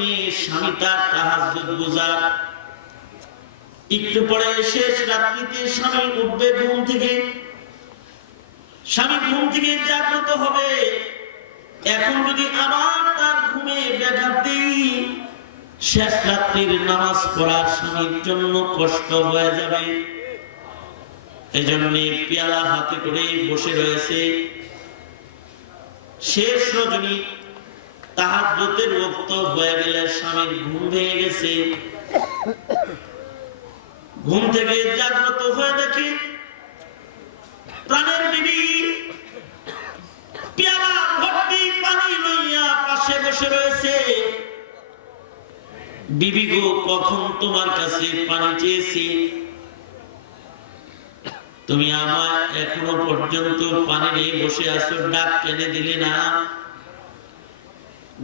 স্বামী তার তাহাজ্জুদ গুজার। একটু পরে শেষ রাত্রিতে স্বামী উঠবে ঘুম থেকে, স্বামী ঘুম থেকে জাগ্রত হবে। এখন যদি আবার তার ঘুমে ব্যাঘাত দেই, শেষ রাত্রির নামাজ পড়া স্বামীর জন্য কষ্ট হয়ে যাবে। এই জন্য পেয়ালা হাতে করে বসে রয়েছে। শেষ রজনী তাহাজ্জুদের ওয়াক্ত হয়ে গেলে স্বামীর ঘুম ভেঙে গেছে। ঘুম থেকে জাগ্রত হয়ে দেখি প্রাণের বিবি পেয়ালা ভর্তি পানি লইয়া পাশে বসে রয়েছে। বিবি গো, কখন তোমার কাছে পানি চেয়েছি, তুমি আমার এখনো পর্যন্ত পানি নিয়ে বসে আছো, ডাক কেনে দিলে না।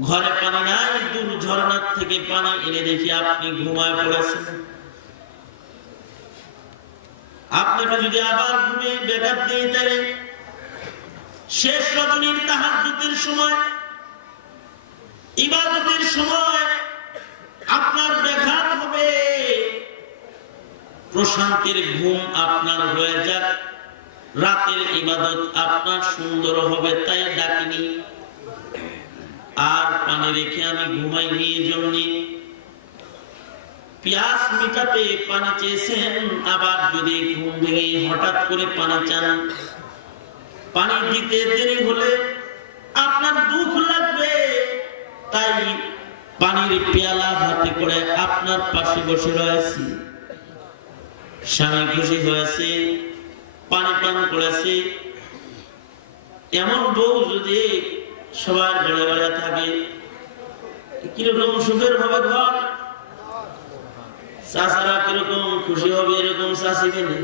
ঘরে পানি নাই, দূর ঝর্ণার থেকে পানি এনে দেখি আপনি ঘুমায় পড়েছেন। আপনাকে যদি আবার ঘুমে ব্যাঘাত দিয়ে তাহলে শেষ রজনীর তাহাজ্জুদের সময়, ইবাদতের সময় আপনার ব্যাঘাত হবে। প্রশান্তির ঘুম আপনার হয়ে যাক, রাতের ইবাদত আপনার সুন্দর হবে, তাই ডাকিনি। আর পানি রেখে আমি ঘুমাই নিয়ে জন্যে পিয়াস মিটাতে পানি চেয়েছেন। আবার যদি ঘুম ভেঙে হঠাৎ করে পানি চান, পানি দিতে দেরি হলে আপনার দুঃখ লাগবে। তাই পানির পেয়ালা হাতে করে আপনার পাশে বসে রয়েছি। স্বামী খুশি হয়েছে, পানি পান করেছে। এমন বউ যদি সবার ঘরে ঘরে থাকে, কিরকম সুখের হবে ঘর, চাষারা কিরকম খুশি হবে, এরকম চাষি কিনে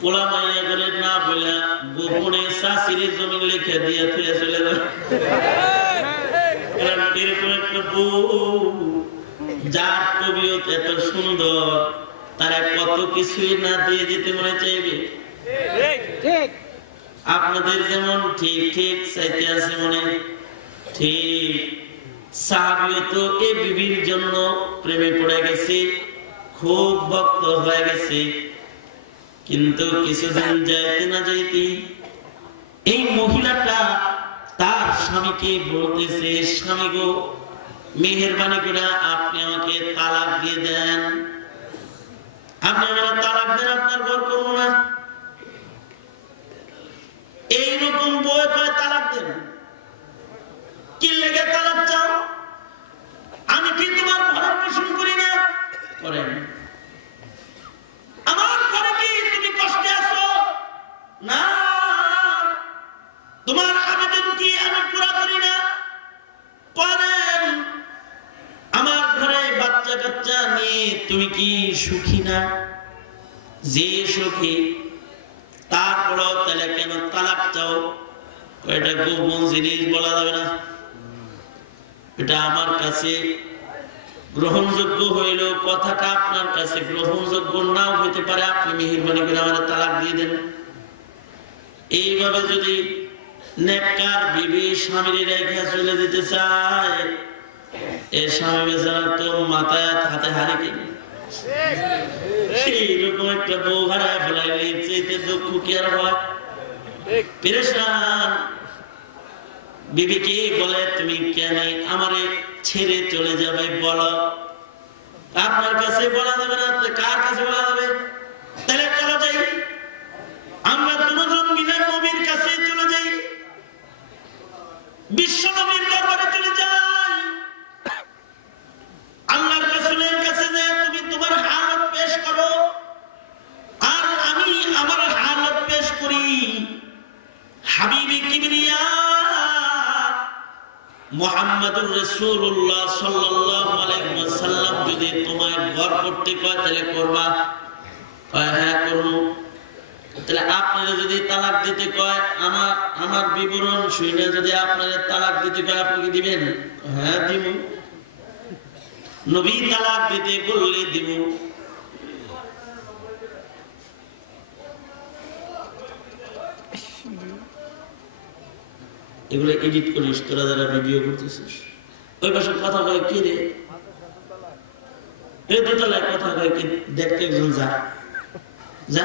কোলা মাইয়া করে না বললে গোপনে চাষির জমি লিখে দিয়ে ফিরে চলে যাবে। এরকম একটা বউ যার কবিয়ত এত সুন্দর, তারা কত কিছুই না দিয়ে যেতে মনে চাইবে। আপনাদের যেমন ঠিক ঠিক চাইতে আছে মনে, ঠিক সাহাবীও তো এই বিবির জন্য প্রেমে পড়ে গেছে, খুব ভক্ত হয়ে গেছে। কিন্তু কিছুদিন যাইতে না যাইতে এই মহিলাটা তার স্বামীকে বলতেছে, স্বামী গো, মেহেরবানি করে আপনি আমাকে তালাক দিয়ে দেন, আপনি আমাকে তালাক দেন, আপনার ঘর করবো না। এইরকম বই কয় তালাক দেন, কি লেগে তালাক চাও? আমি কি তোমার ভরণ পোষণ করি না? করেন। আমার ঘরে কি তুমি কষ্টে আছো? না। তোমার আবেদন কি আমি পুরা করি না? করেন। আমার ঘরে বাচ্চা কাচ্চা নিয়ে কি সুখী না? যে সুখী তারপরেও তাহলে কেন তালাক চাও? এটা গোপন জিনিস, বলা যাবে না। এটা আমার কাছে গ্রহণযোগ্য হইল, কথাটা আপনার কাছে গ্রহণযোগ্য নাও হইতে পারে। আপনি মেহেরবানি করে আমার তালাক দিয়ে দেন। এইভাবে যদি নেককার বিবি স্বামীর রেখে চলে যেতে চায়, এর স্বামী বেচারা তো মাথায় হাতে হারে কিনে এইরকম একটা বউ হারায় ফেলাইলে চেয়ে দুঃখ কি আর হয়? পেরেশান। বিবিকে বলে তুমি কেন আমারে ছেড়ে চলে যাবে বলো। আপনার কাছে বলা যাবে না, কার কাছে বলা যাবে? তাহলে চলো যাই, আমরা দুজন মিলে নবীর কাছে চলে যাই, বিশ্ব নবীর দরবারে চলে যাই, আল্লাহর রাসূলের কাছে যে তুমি তোমার হালত পেশ করো আর আমি আমার হালত পেশ করি। হাবিবে কিবরিয়া মুহাম্মদুর রাসূলুল্লাহ সাল্লাল্লাহু আলাইহি ওয়াসাল্লাম যদি তোমায় ঘর করতে কয় তাহলে করবা? হ্যাঁ করব। তাহলে আপনারা যদি তালাক দিতে কয়, আমার বিবরণ শুনে যদি আপনারা তালাক দিতে কয়, আপনি কি দিবেন? হ্যাঁ দিব। নবী তালাক দিতে বললে দিব। এগুলো এডিট করিস তোরা যারা ভিডিও করতেছিস। ওই পাশে কথা কয় কি রে, এই দোতলায় কথা কয় কি? দেখতে একজন যা যা।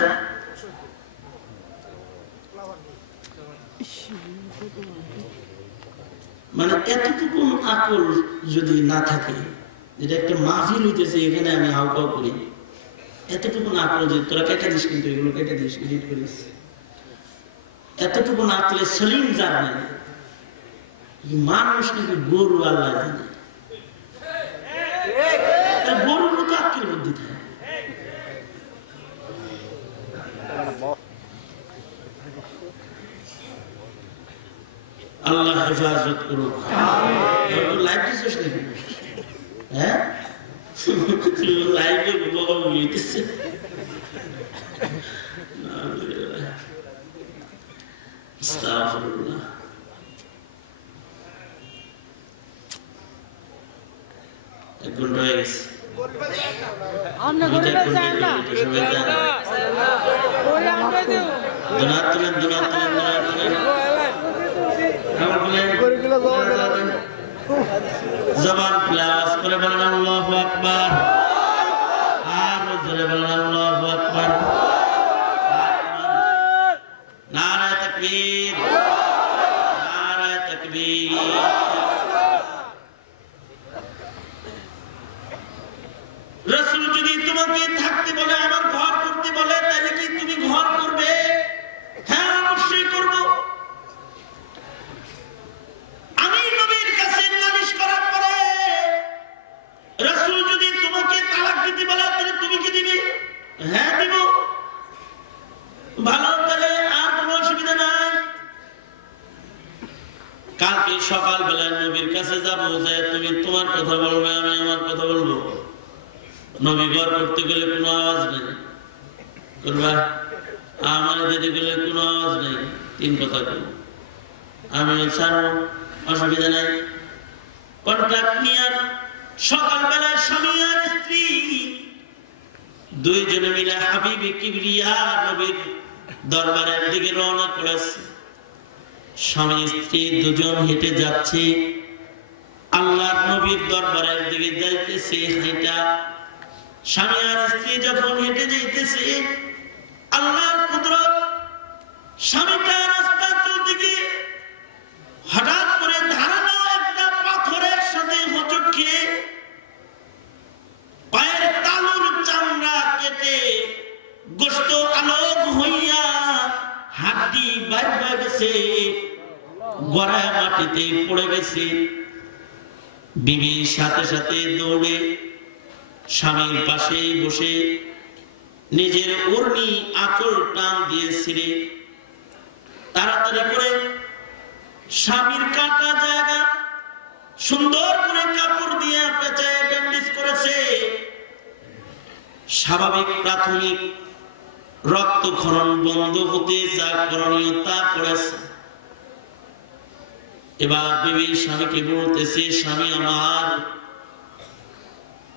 মানে এতটুকু আকল যদি না থাকে, যেটা একটা মাহফিল হইতেছে এখানে আমি হাউকাউ করি, এতটুকু আকল যে তোরা কেটে দিস, কিন্তু এগুলো কেটে দিস, এডিট করিস, এতটুকু আকলে সলিম যার নেই। মানুষ কিন্তু গরু, আল্লাহ জানে গরুর মতো আক্কেল বুদ্ধি থাকে। আল্লাহ হেফাজত করুক। লাইভ দিচ্ছিস নাকি? হ্যাঁ লাইভে দিচ্ছে। আস্তাগফিরুল্লাহ। এক ঘন্টা হয়ে গেছে। জবান খুলে আওয়াজ করে বলেন আল্লাহু আকবার। আর জোরে বলেন আল্লাহু আকবার। নারে তাকবীর, নারে তাকবীর। রাসূল যদি তোমাকে থাকতে বলে, আমার ঘর করতে বলে, তাহলে কি তুমি ঘর করবে? হ্যাঁ অবশ্যই করব। আমি নবীর কাছে নালিশ করার পরে রাসূল যদি তোমাকে তালাক দিতে বলে, তাহলে তুমি কি দিবে? হ্যাঁ দিব। ভালো, তাহলে আর কোনো অসুবিধা নাই। কালকে সকালবেলা নবীর কাছে যাবো, যে তুমি তোমার কথা বলবে, আমি আমার কথা বলবো। নবী ঘর করতে গেলে কোনো আওয়াজ নেই, করবা? আমার দিতে গেলে কোনো আওয়াজ নেই, তিন কথা করবো, আমি ছাড়বো, অসুবিধা নাই। কন্ট্রাক্ট নিয়ে সকালবেলা স্বামী আর স্ত্রী দুইজনে মিলে হাবিবে কিবরিয়া নবীর দরবারের দিকে রওনা করেছে। স্বামী স্ত্রী দুজন হেঁটে যাচ্ছে, আল্লাহর নবীর দরবারের দিকে যাইতেছে হেঁটা। স্বামী আর স্ত্রী যখন হেঁটে যাইতেছে, আল্লাহর কুদরত, স্বামীটা রাস্তা চলতে গিয়ে হঠাৎ করে ধারালো একটা পাথরের সাথে হোঁচট খেয়ে পায়ের তালুর চামড়া কেটে গোশত আলোক হইয়া হাড্ডি বাইর হয়ে গেছে, গড়ায় মাটিতে পড়ে গেছে। বিবি সাথে সাথে দৌড়ে স্বামীর পাশে বসে নিজের ওড়নি আঁচল টান দিয়ে ছিঁড়ে তাড়াতাড়ি করে স্বামীর কাটা জায়গা সুন্দর করে কাপড় দিয়ে পেঁচায় ব্যান্ডেজ করেছে। স্বাভাবিক প্রাথমিক রক্তক্ষরণ বন্ধ হতে যা করণীয় তা করেছে। এবার বিবি স্বামীকে বলতেছে, স্বামী আমার,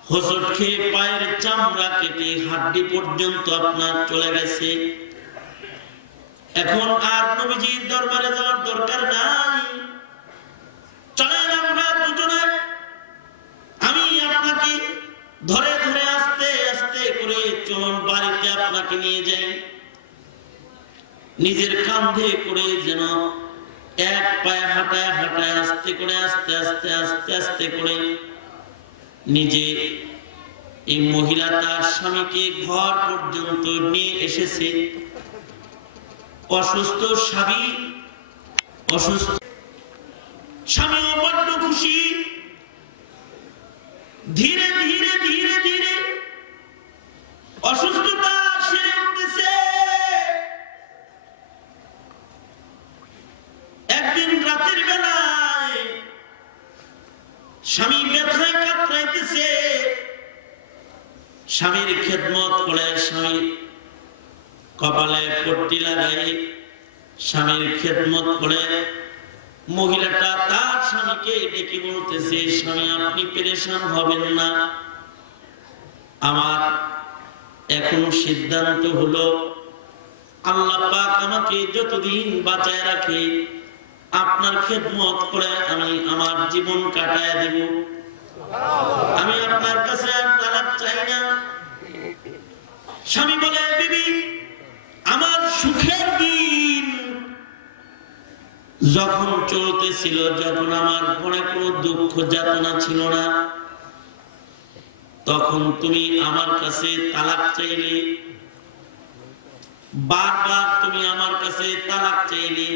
হোঁচট খেয়ে পায়ের চামড়া কেটে হাড্ডি পর্যন্ত আপনার চলে গেছে, এখন আর নবীজির দরবারে যাওয়ার দরকার নাই, চলেন আমরা দুজনে আমি আপনাকে ধরে ধরে আস্তে আস্তে করে চলুন বাড়িতে আপনাকে নিয়ে যাই। নিজের কাঁধে করে যেন এক পায়ে হাঁটায় হাঁটায় আস্তে করে আস্তে আস্তে আস্তে আস্তে করে নিজে এই মহিলা তার স্বামীকে ঘর পর্যন্ত নিয়ে এসেছে। অসুস্থ স্বামী, অসুস্থ স্বামীও বড্ড খুশি। ধীরে ধীরে ধীরে ধীরে অসুস্থতা সেরে উঠতেছে। একদিন রাতের বেলায় স্বামী ব্যথায় কাতরাইতেছে, স্বামীর খেদমত করে, স্বামীর কপালে পট্টি লাগাই স্বামীর খেদমত করে মহিলাটা তার স্বামীকে ডেকে বলতেছে, স্বামী আপনি পেরেশান হবেন না, আমার এখন সিদ্ধান্ত হলো আল্লাহ পাক আমাকে যতদিন বাঁচায় রাখে আপনার খেদমত করে আমি আমার জীবন কাটায় দেব, আমি আপনার কাছে আর তালাক চাই না। স্বামী বলে, বিবি আমার সুখের দিন যখন চলতেছিল, যখন আমার মনে কোনো দুঃখ যাতনা ছিল না, তখন তুমি আমার কাছে তালাক চাইলে, বারবার তুমি আমার কাছে তালাক চাইলে।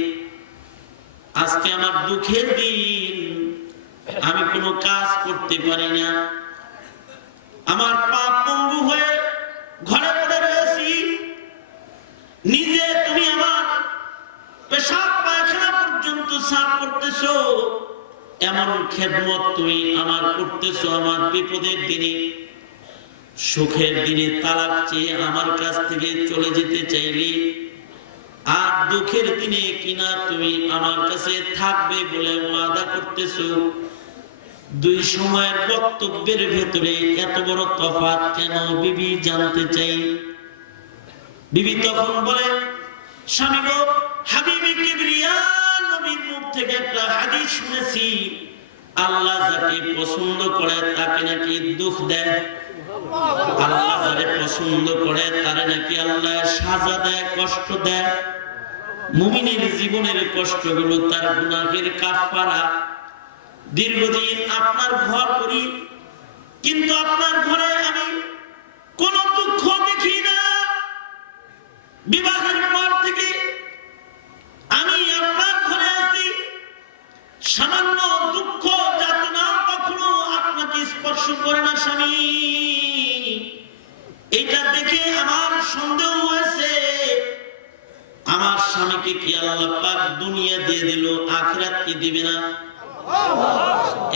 আজকে আমার দুঃখের দিন, আমি কোনো কাজ করতে পারি না, আমার পাপ পঙ্গু হয়ে ঘরে পড়ে রয়েছি, নিজে তুমি আমার পেশাব পায়খানা পর্যন্ত সাফ করতেছো, এমন খেদমত তুমি আমার করতেছো, আমার বিপদের দিনে সুখের দিনে তালাক চেয়ে আমার কাছ থেকে চলে যেতে চাইলে, আর দুঃখের দিনে কিনা তুমি আমার কাছে থাকবে বলে ওয়াদা করতেছো। দুই সময়ের বক্তব্যের ভেতরে এত বড় তফাৎ কেন বিবি জানতে চাই। বিবি তখন বলে, স্বামী গো, হাবিবে কিবরিয়া নবীর মুখ থেকে একটা হাদিস শুনেছি, আল্লাহ যাকে পছন্দ করে তাকে নাকি দুঃখ দেয়, আল্লাহ যাকে পছন্দ করে তারে নাকি আল্লাহ সাজা দেয়, কষ্ট দেয়। মুমিনের জীবনের কষ্টগুলো তার গুনাহের কাফারা। দীর্ঘদিন আপনার ঘর করি, কিন্তু আপনার ঘরে আমি কোন দুঃখ দেখি না। বিবাহের পর থেকে আমি আপনার ঘরে আছি, সামান্য দুঃখ যাতনা কখনো আপনাকে স্পর্শ করে না স্বামী। এটা দেখে আমার সন্দেহ হয়েছে, আমার স্বামীকে কি আল্লাহ পাক দুনিয়া দিয়ে দিল, আখিরাত কি দিবে না?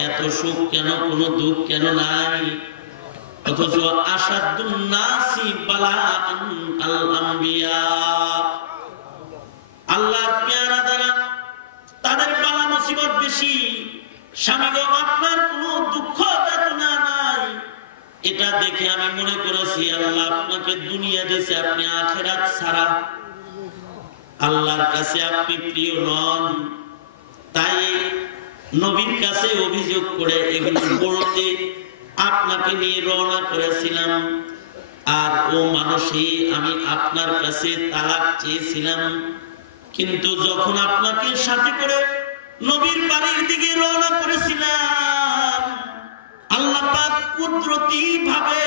এত সুখ কেন, কোন দুঃখ কেন নাই? অথচ আসাদুন নাসি বালাআন আল আম্বিয়া, আল্লাহর পেয়ারা দ্বারা তাদের বালা মুসিবত বেশি। স্বামী গো, আপনার কোনো দুঃখ যাতনা নাই, এটা দেখে আমি মনে করেছি আল্লাহ আপনাকে দুনিয়া দিয়েছে, আপনি আখিরাত ছাড়া আল্লাহর কাছে আপনি প্রিয় নন। তাই নবীর কাছে অভিযোগ করে এগুলো বলতে আপনাকে নিয়ে রওনা করেছিলাম। আর ও মানুষই আমি আপনার কাছে তালাক চেয়েছিলাম, কিন্তু যখন আপনাকে সাথে করে নবীর বাড়ির দিকে রওনা করেছিলাম, আল্লাহ পাক কুদরতি ভাবে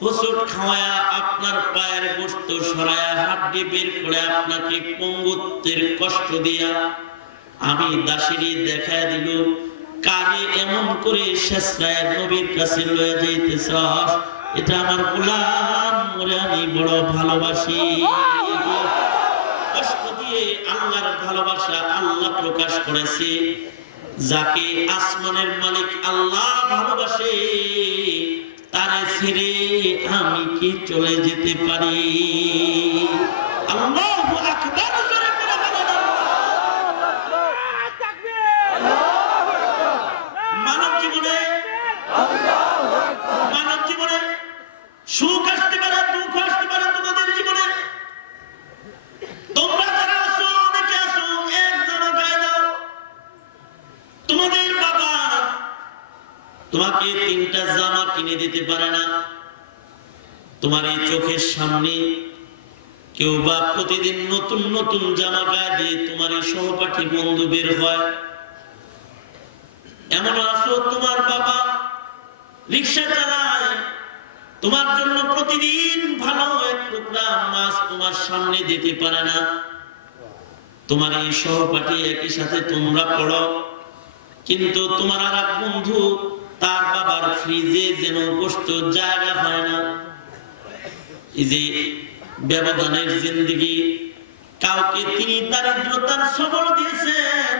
হোঁচট খাওয়ায়া আপনার পায়ের গোশত সরায়া হাড্ডি বের করে আপনাকে পঙ্গুত্বের কষ্ট দিয়া আমি দাসিনী দেখায় দিল, কারে এমন করে শেষরায় নবীর কাছে লয়ে যাইতেছ, এটা আমার গোলাম, মরে আমি বড় ভালোবাসি। কষ্ট দিয়ে আল্লাহর ভালোবাসা আল্লাহ প্রকাশ করেছে। যাকে আসমানের মালিক আল্লাহ ভালোবাসে, তার তারে ছেড়ে আমি কি চলে যেতে পারি? আল্লাহু আকবার। মানব জীবনে সুখ আসতে পারে, দুঃখ আসতে পারে তোমাদের জীবনে। তোমরা যারা আছো, অনেকে আছো, এক জামা গায়ে দাও, তোমাদের বাবা তোমাকে 3টা জামা কিনে দিতে পারে না। তোমার এই চোখের সামনে কেউ বা প্রতিদিন নতুন নতুন জামা গায়ে দিয়ে তোমার এই সহপাঠী বন্ধু বের হয়। এমন আছো তোমার বাবা রিক্সা চালায়, তোমার জন্য প্রতিদিন ভালো এক টুকরা মাছ তোমার সামনে দিতে পারে না। তোমার এই সহপাঠী একই সাথে তোমরা পড়ো, কিন্তু তোমার আর এক বন্ধু তার বাবার ফ্রিজে যেন বসতে জায়গা হয় না। এই যে ব্যবধানের জিন্দেগি, কাউকে তিনি দারিদ্রতার সবল দিয়েছেন,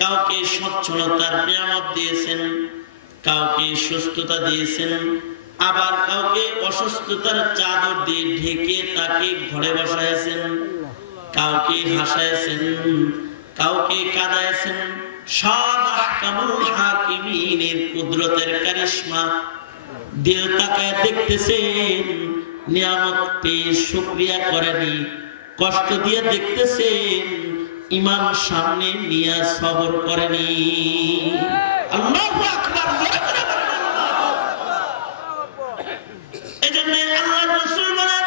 কাউকে সচ্ছলতার নিয়ামত দিয়েছেন, কাউকে সুস্থতা দিয়েছেন, আবার কাউকে অসুস্থতার চাদর দিয়ে ঢেকে তাকে ঘরে বসাইছেন, কাউকে হাসাইছেন, কাউকে কাঁদাইছেন। সব আহকামুল হাকিমিনের কুদরতের কারিশমা। দিল তাকায় দেখতেছেন, নিয়ামত পেয়ে শুকরিয়া করেনি, কষ্ট দিয়ে দেখতেছেন, ইমান সামনে নিয়ে সবর করেনি। আল্লাহু আকবার। এজন্য আল্লাহর রাসূল বলেন,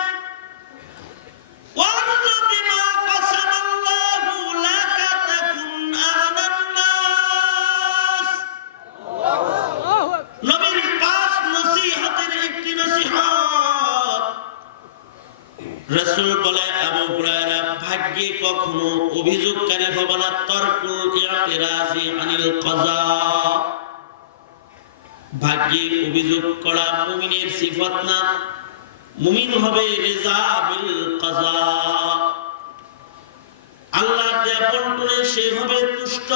ওয়ারযু বিমা কাসামাল্লাহু লাকা তাকুন আগনান নাস। নবীর পাঁচ নসিহতের একটি নসিহত। রাসূল বলে, আবু হুরায়রা, ভাগ্যে কখনো অভিযোগকারী হবে না। তরকুল ইতিরাজি আনিল কাযা। ভাগ্যে অভিযোগ করা মুমিনের সিফাত না। মুমিন হবে রিজা বিল কাযা। আল্লাহর দেয়া বন্টনে সে হবে তুষ্ট,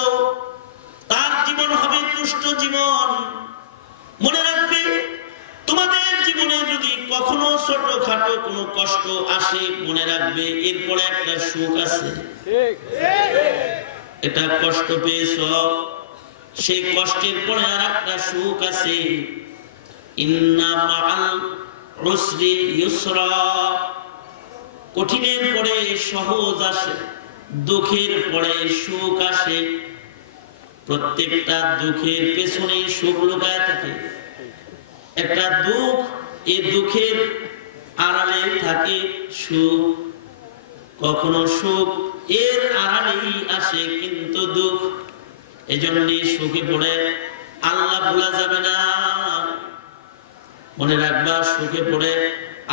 তার জীবন হবে তুষ্ট জীবন। মনে রাখবে, তোমাদের জীবনে যদি কখনো ছোটখাটো কোনো কষ্ট আসে, মনে রাখবে এরপরে একটা সুখ আছে। এটা কষ্ট পেয়েছ, সেই কষ্টের পরে আর একটা সুখ আছে। ইন্না মাআল উসরি ইউসরা। কঠিনের পরে সহজ আসে, দুঃখের পরে সুখ আসে। প্রত্যেকটা দুঃখের পেছনে সুখ লুকায় থাকে। একটা দুঃখ, এই দুঃখের আড়ালে থাকে সুখ। কখনো সুখ এর আড়ালেই আসে, কিন্তু দুঃখ। এজন্য সুখে পড়ে আল্লাহ ভোলা যাবে না। মনে রাখবা, সুখে পড়ে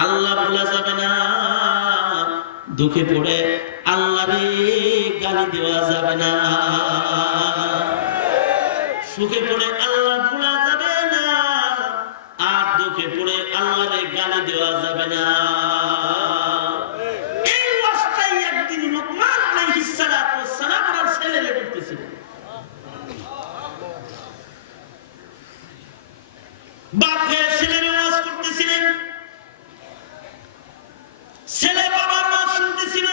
আল্লাহ ভোলা যাবে না, দুঃখে পড়ে আল্লাহরে গালি দেওয়া যাবে না। সুখে পড়ে আল্লাহ ভোলা যাবে না, আর দুঃখে পড়ে আল্লাহরে গালি দেওয়া যাবে না। এই অবস্থায় একদিন লুকমান আলাইহিস সালাতু ওয়াস সালাম ওনার ছেলেরে বলতেছিলেন, বাপের ছেলের ওয়াজ করতেছিলেন, ছেলে বাবার ওয়াজ শুনতেছিল।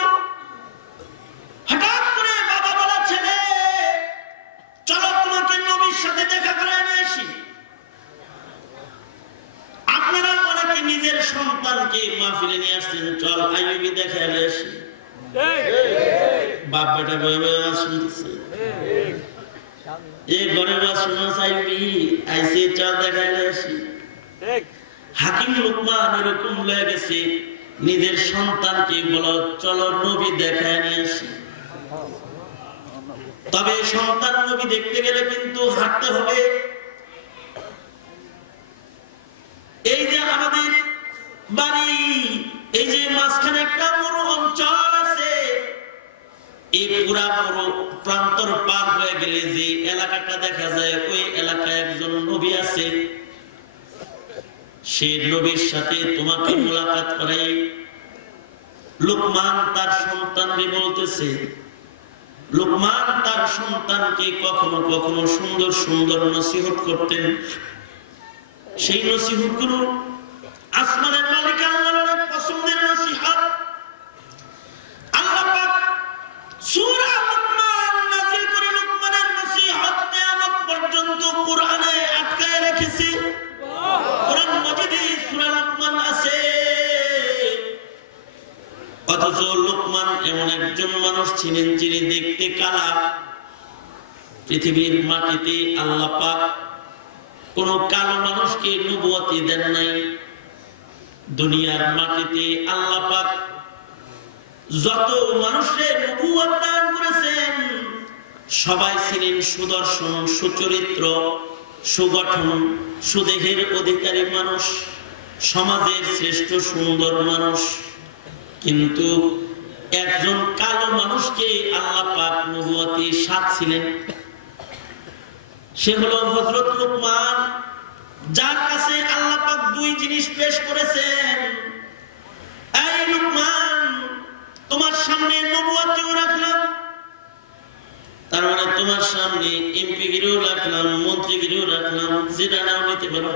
হঠাৎ করে বাবা বলা, ছেলে চলো তোমাকে নবীর সাথে দেখা করে নিয়ে আসি। আপনারা অনেকে নিজের সন্তানকে মাহফিলে নিয়ে আসছেন, চল আইয়ুবী দেখা নিয়ে আসি। বাপ বেটা বয়ে বয়ে ওয়াজ শুনতেছে, এ ঘরে ওয়াজ শোনা চাইবি, আইসে চল দেখা নিয়ে আসি। হাকিম লুকমান এরকম লয়ে গেছে, নিজের সন্তানকে বলো চলো নবী দেখায় নিয়ে আসি। তবে সন্তান নবী দেখতে গেলে কিন্তু হাঁটতে হবে। এই যে আমাদের বাড়ি, এই যে মাঝখানে একটা বড় অঞ্চল আছে, এই পুরা বড় প্রান্তর পার হয়ে গেলে যে এলাকাটা দেখা যায়, ওই এলাকায় একজন নবী আছে। সেই নবীর সাথে তোমাকে মুলাকাত করাই। লুকমান তার সন্তানকে বলতেছে, লুকমান তার সন্তানকে কখনো কখনো সুন্দর সুন্দর নসিহত করতেন। সেই নসিহতগুলো আসমানের মালিক আল্লাহর পছন্দের নসিহত। আল্লাহ পাক সূরা লুকমান নাযিল করে লুকমানের নসিহত কিয়ামত পর্যন্ত কোরআনে আটকায় রেখেছে। কোরআন মাজিদে সূরা লুকমান আছে। অথচ লুকমান এমন একজন মানুষ ছিলেন যিনি দেখতে কালা। পৃথিবীর মাটিতে আল্লাহ পাক কোন কালো মানুষকে নবুয়তি দেন নাই। দুনিয়ার মাটিতে আল্লাহ পাক যত মানুষের নবুয়ত দান করেছেন সবাই ছিলেন সুদর্শন, সুচরিত্র, সুগঠন, সুদেহের অধিকারী মানুষ, সমাজের শ্রেষ্ঠ সুন্দর মানুষ। কিন্তু একজন কালো মানুষকে আল্লাহ পাক নবুয়তির স্বাদ ছিলেন। সে হলো হযরত লুকমান, যার কাছে আল্লাহ পাক দুই জিনিস পেশ করেছেন। এই লুকমান, তোমার সামনে নবুয়তিও রাখলাম, তার মানে তোমার সামনে এমপিগিরিও রাখলাম, মন্ত্রীগিরিও রাখলাম, যেটা নাও নিতে পারো।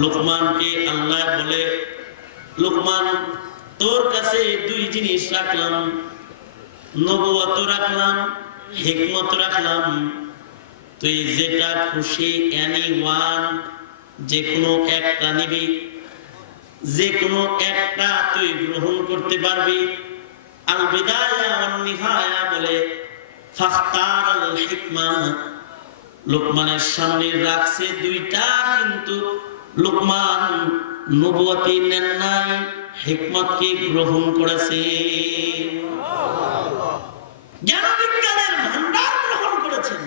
লুকমানকে আল্লাহ বলে, লুকমান তোর কাছে দুই জিনিস রাখলাম, নবুয়ত রাখলাম, হিকমত রাখলাম। তুই যেটা খুশি এনি ওয়ান যে কোনো একটা নিবি, যে কোনো একটা তুই গ্রহণ করতে পারবি। আল বিদায়া ওয়ান নিহায়া বলে ফাখতার আল হিকমা। লুকমানের সামনে রাখছে দুইটা, কিন্তু লুকমান নবুয়তি নেন নাই, হিকমতকে গ্রহণ করেছে, জ্ঞান বিজ্ঞানের ভান্ডার গ্রহণ করেছেন।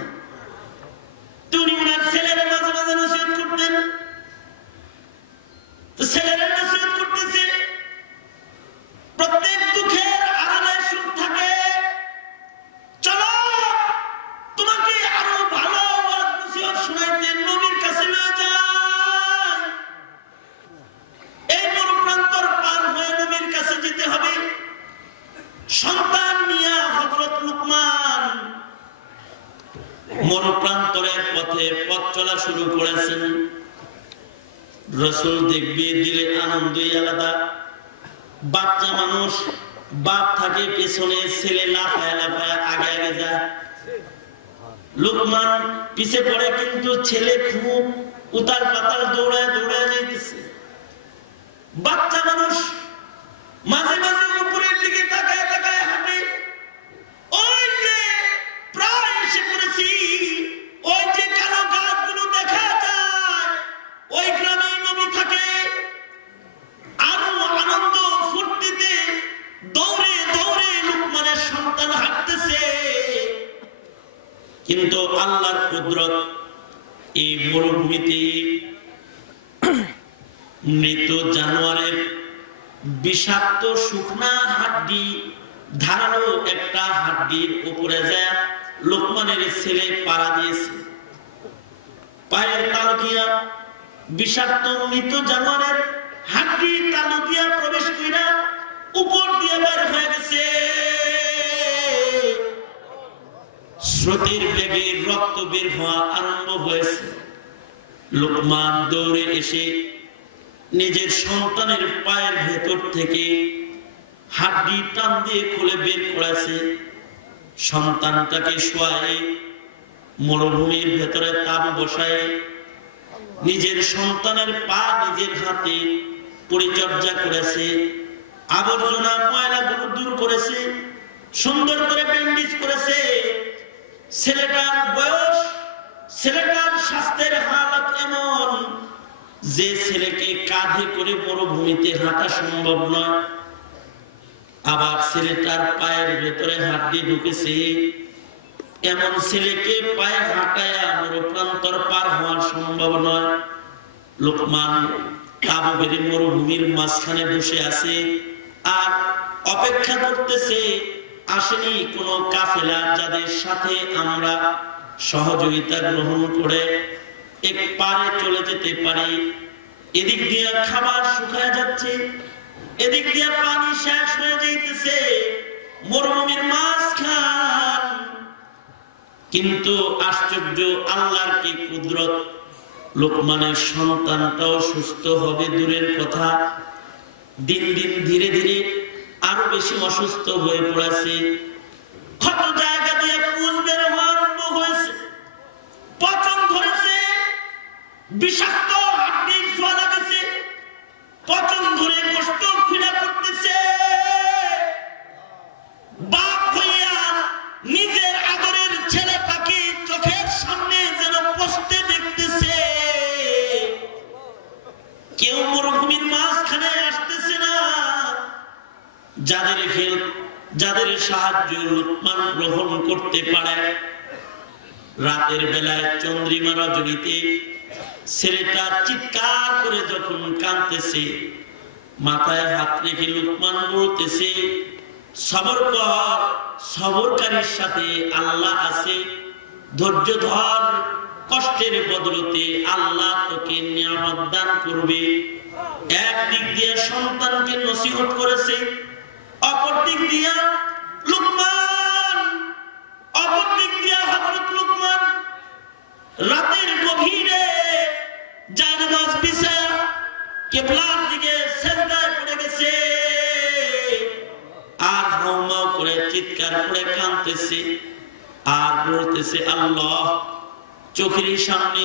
তিনি ওনার ছেলের মাঝে মাঝে নসিহত করতেন। তো ছেলেরা নসিহত করতেছে, প্রত্যেক দুঃখের আড়ালে সুখ থাকে। চলো তোমাকে আরো ভালো নসিহত শোনাইতে নবীর কাছে নিয়ে যাই। এই মরুপ্রান্তর পার হয়ে নবীর কাছে যেতে হবে। সন্তান নিয়ে হযরত লুকমান মরুপ্রান্তরের পথে পথ চলা শুরু করেছেন। রাসূল দেখবে দিলে আনন্দই আলাদা। বাচ্চা মানুষ, বাপ থাকে পেছনে, ছেলে লাফায় লাফায় আগে আগে যায়। লুকমান পিছে পড়ে, কিন্তু ছেলে খুব উতাল পাতাল দৌড়ায় দৌড়ায় যাইতেছে। বাচ্চা মানুষ মাঝে মাঝে উপরের দিকে তাকায় তাকায় হাঁটে। ওই যে প্রায় এসে পড়েছি, ওই যে কালো গাছগুলো দেখা যায়, ওই গ্রামে নবী থাকে। আরো আনন্দ ফুর্তিতে দৌড়ে দৌড়ে লুকমানের সন্তান হাঁটতেছে। কিন্তু আল্লাহর কুদরত, এই মরুভূমিতে মৃত জানোয়ারের বিষাক্ত শুকনা হাড্ডি, ধারালো একটা হাড্ডির উপরে যায় লুকমানের ছেলে পাড়া দিয়েছে। পায়ের তালু দিয়া বিষাক্ত মৃত জানোয়ারের হাড্ডি তালু দিয়া প্রবেশ কইরা উপর দিয়ে বের হয়ে গেছে। স্রোতের বেগে রক্ত বের হওয়া আরম্ভ হয়েছে। লুকমান দৌড়ে এসে নিজের সন্তানের পায়ের ভেতর থেকে হাড্ডি টান দিয়ে খুলে বের করেছে। সন্তানটাকে শোয়ায়ে মরুভূমির ভেতরে তাঁবু বসায় নিজের সন্তানের পা নিজের হাতে পরিচর্যা করেছে। আবর্জনা ময়লাগুলো দূর করেছে, সুন্দর করে ব্যান্ডেজ করেছে। ছেলেটার বয়স, ছেলেটার স্বাস্থ্যের হালত এমন যে ছেলেকে কাঁধে করে মরুভূমিতে হাঁটা সম্ভব নয়। আবার ছেলেটার পায়ের ভেতরে হাড্ডি ঢুকেছে, এমন ছেলেকে পায়ে হাঁটায়া মরুপ্রান্তর পার হওয়া সম্ভব নয়। লুকমান তাঁবু বেঁধে মরুভূমির মাঝখানে বসে আছে আর অপেক্ষা করতেছে। আসেনি কোনো কাফেলা যাদের সাথে আমরা সহযোগিতা গ্রহণ করে এক পারে চলে যেতে পারি। এদিক দিয়ে খাবার শুকায় যাচ্ছে, এদিক দিয়ে পানি শেষ হয়ে যাইতেছে, মরুভূমির মাঝখান। কিন্তু আশ্চর্য, আল্লাহর কি কুদরত! লোকমানের সন্তানটাও সুস্থ হবে দূরের কথা, দিন দিন ধীরে ধীরে আরো বেশি অসুস্থ হয়ে পড়েছে। ক্ষত জায়গা দিয়ে পুঁজ বের হওয়া আরম্ভ হয়েছে, পচন ধরেছে, বিষাক্ত হাড্ডির ছোঁয়া লাগেছে, পচন ধরে কষ্ট ফিরা করতেছে। বাপ হইয়া নিজের আদরের ছেলেটাকে চোখের সামনে যেন পচতে দেখতেছে। কেউ মরুভূমির মাঝখানে আসতেছে না, যাদের সাহায্য লোকমান গ্রহণ করতে পারে। রাতের বেলায় চন্দ্রিমা রজনীতে ছেলেটা চিৎকার করে যখন কাঁদতেছে, মাথায় হাত রেখে লোকমান বলতেছে, সবর কর, সবরকারীর সাথে আল্লাহ আছে, ধৈর্য ধর, কষ্টের বদলতে আল্লাহ তোকে নিয়ামত দান করবে। একদিক দিয়ে সন্তানকে নসিহত করেছে, অপর দিক দিয়া হযরত লোকমান রাতের গভীরে জানামাজ বিছায়া কিবলার দিকে সিজদায় পড়ে গেছে, আর হাউমাউ করে চিৎকার করে কাঁদতেছে আর বলতেছে, আল্লাহ, চোখের সামনে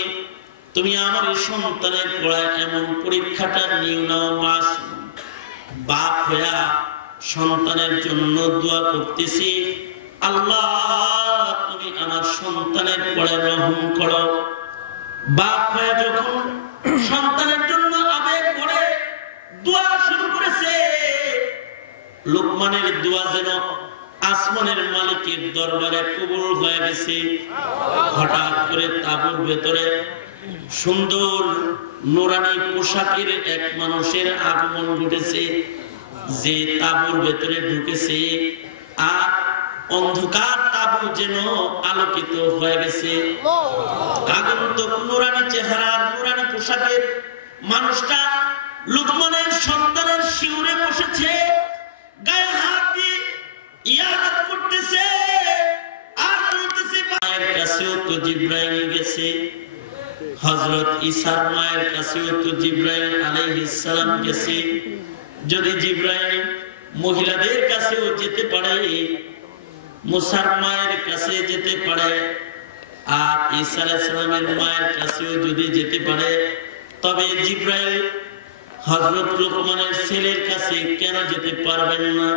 তুমি আমার সন্তানের পড়ায় এমন পরীক্ষাটা নিও না। মাসুম বাপ হইয়া সন্তানের জন্য দোয়া করতেছি, আল্লাহ তুমি আমার সন্তানের পড়ায় রহম করো। বাপ হইয়া যখন সন্তানের জন্য আবেগ করে দোয়া শুরু করেছে, লোকমানের দোয়া যেন আসমানের মালিকের দরবারে কবুল হয়ে গেছে। হঠাৎ করে তাঁবুর ভেতরে সুন্দর নুরানি পোশাকের এক মানুষের আগমন ঘটেছে, যে তাঁবুর ভেতরে ঢুকেছে আর অন্ধকার তাঁবু যেন আলোকিত হয়ে গেছে। আগন্তুক নুরানি চেহারার নুরানি পোশাকের মানুষটা লোকমানের সন্তানের শিউরে বসেছে, গায়ে হাত দিয়ে ইয়াদত করতেছে আর বলতেছে, মায়ের কাছেও তো জিবরাইল গেছে, হযরত ঈসার মায়ের কাছেও তো জিবরাইল আলাইহিস সালাম গেছে। যদি জিবরাইল মহিলাদের কাছেও যেতে পারে, মুসার মায়ের কাছে যেতে পারে, আর ঈসা আলাইহিস সালামের মায়ের কাছেও যদি যেতে পারে, তবে জিবরাইল হযরত লোকমানের ছেলের কাছে কেন যেতে পারবেন না?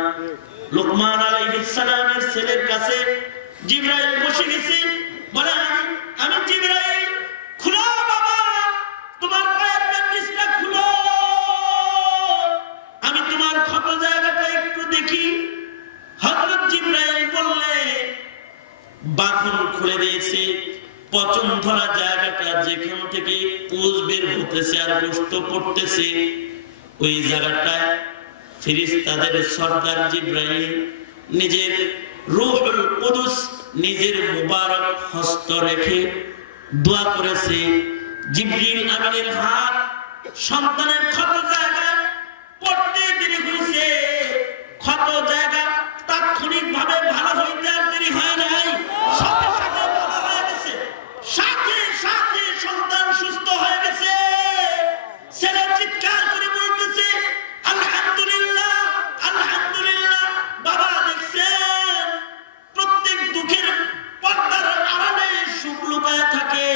লোকমান আলাইহিস সালামের ছেলের কাছে জিবরাইল বসে গেছে, বলে, আমি জিবরাইল, খুলো বাবা, তোমার পায়ের ব্যান্ডেজটা খুলো, আমি তোমার ক্ষত জায়গাটা একটু দেখি। হযরত জিবরাইল বললে, বাঁধন খুলে দিয়েছে, পচন ধরা জায়গাটা যেখান থেকে পুঁজ বের হতেছে আর গোশত পড়তেছে, ওই জায়গাটায় ফেরেশতাদের সরদার জিবরাইল নিজের রূহুল কুদুস, নিজের মুবারক হস্ত রেখে দোয়া করেছে। জিবরিল আমিনের হাত সন্তানের ক্ষত জায়গায় পড়তে দেরি হয়েছে, ক্ষত জায়গা তাৎক্ষণিকভাবে ভালো হইতে আর দেরি হয় নাই, সাথে সাথে ভালো হয়ে গেছে, সাথে সাথে সন্তান সুস্থ হয়ে গেছে। ছেলে চিৎকার করে বলতেছে, আলহামদুলিল্লাহ, আলহামদুলিল্লাহ। বাবা দেখছেন, প্রত্যেক দুঃখের পর্দার আড়ালে সুখ লুকায় থাকে।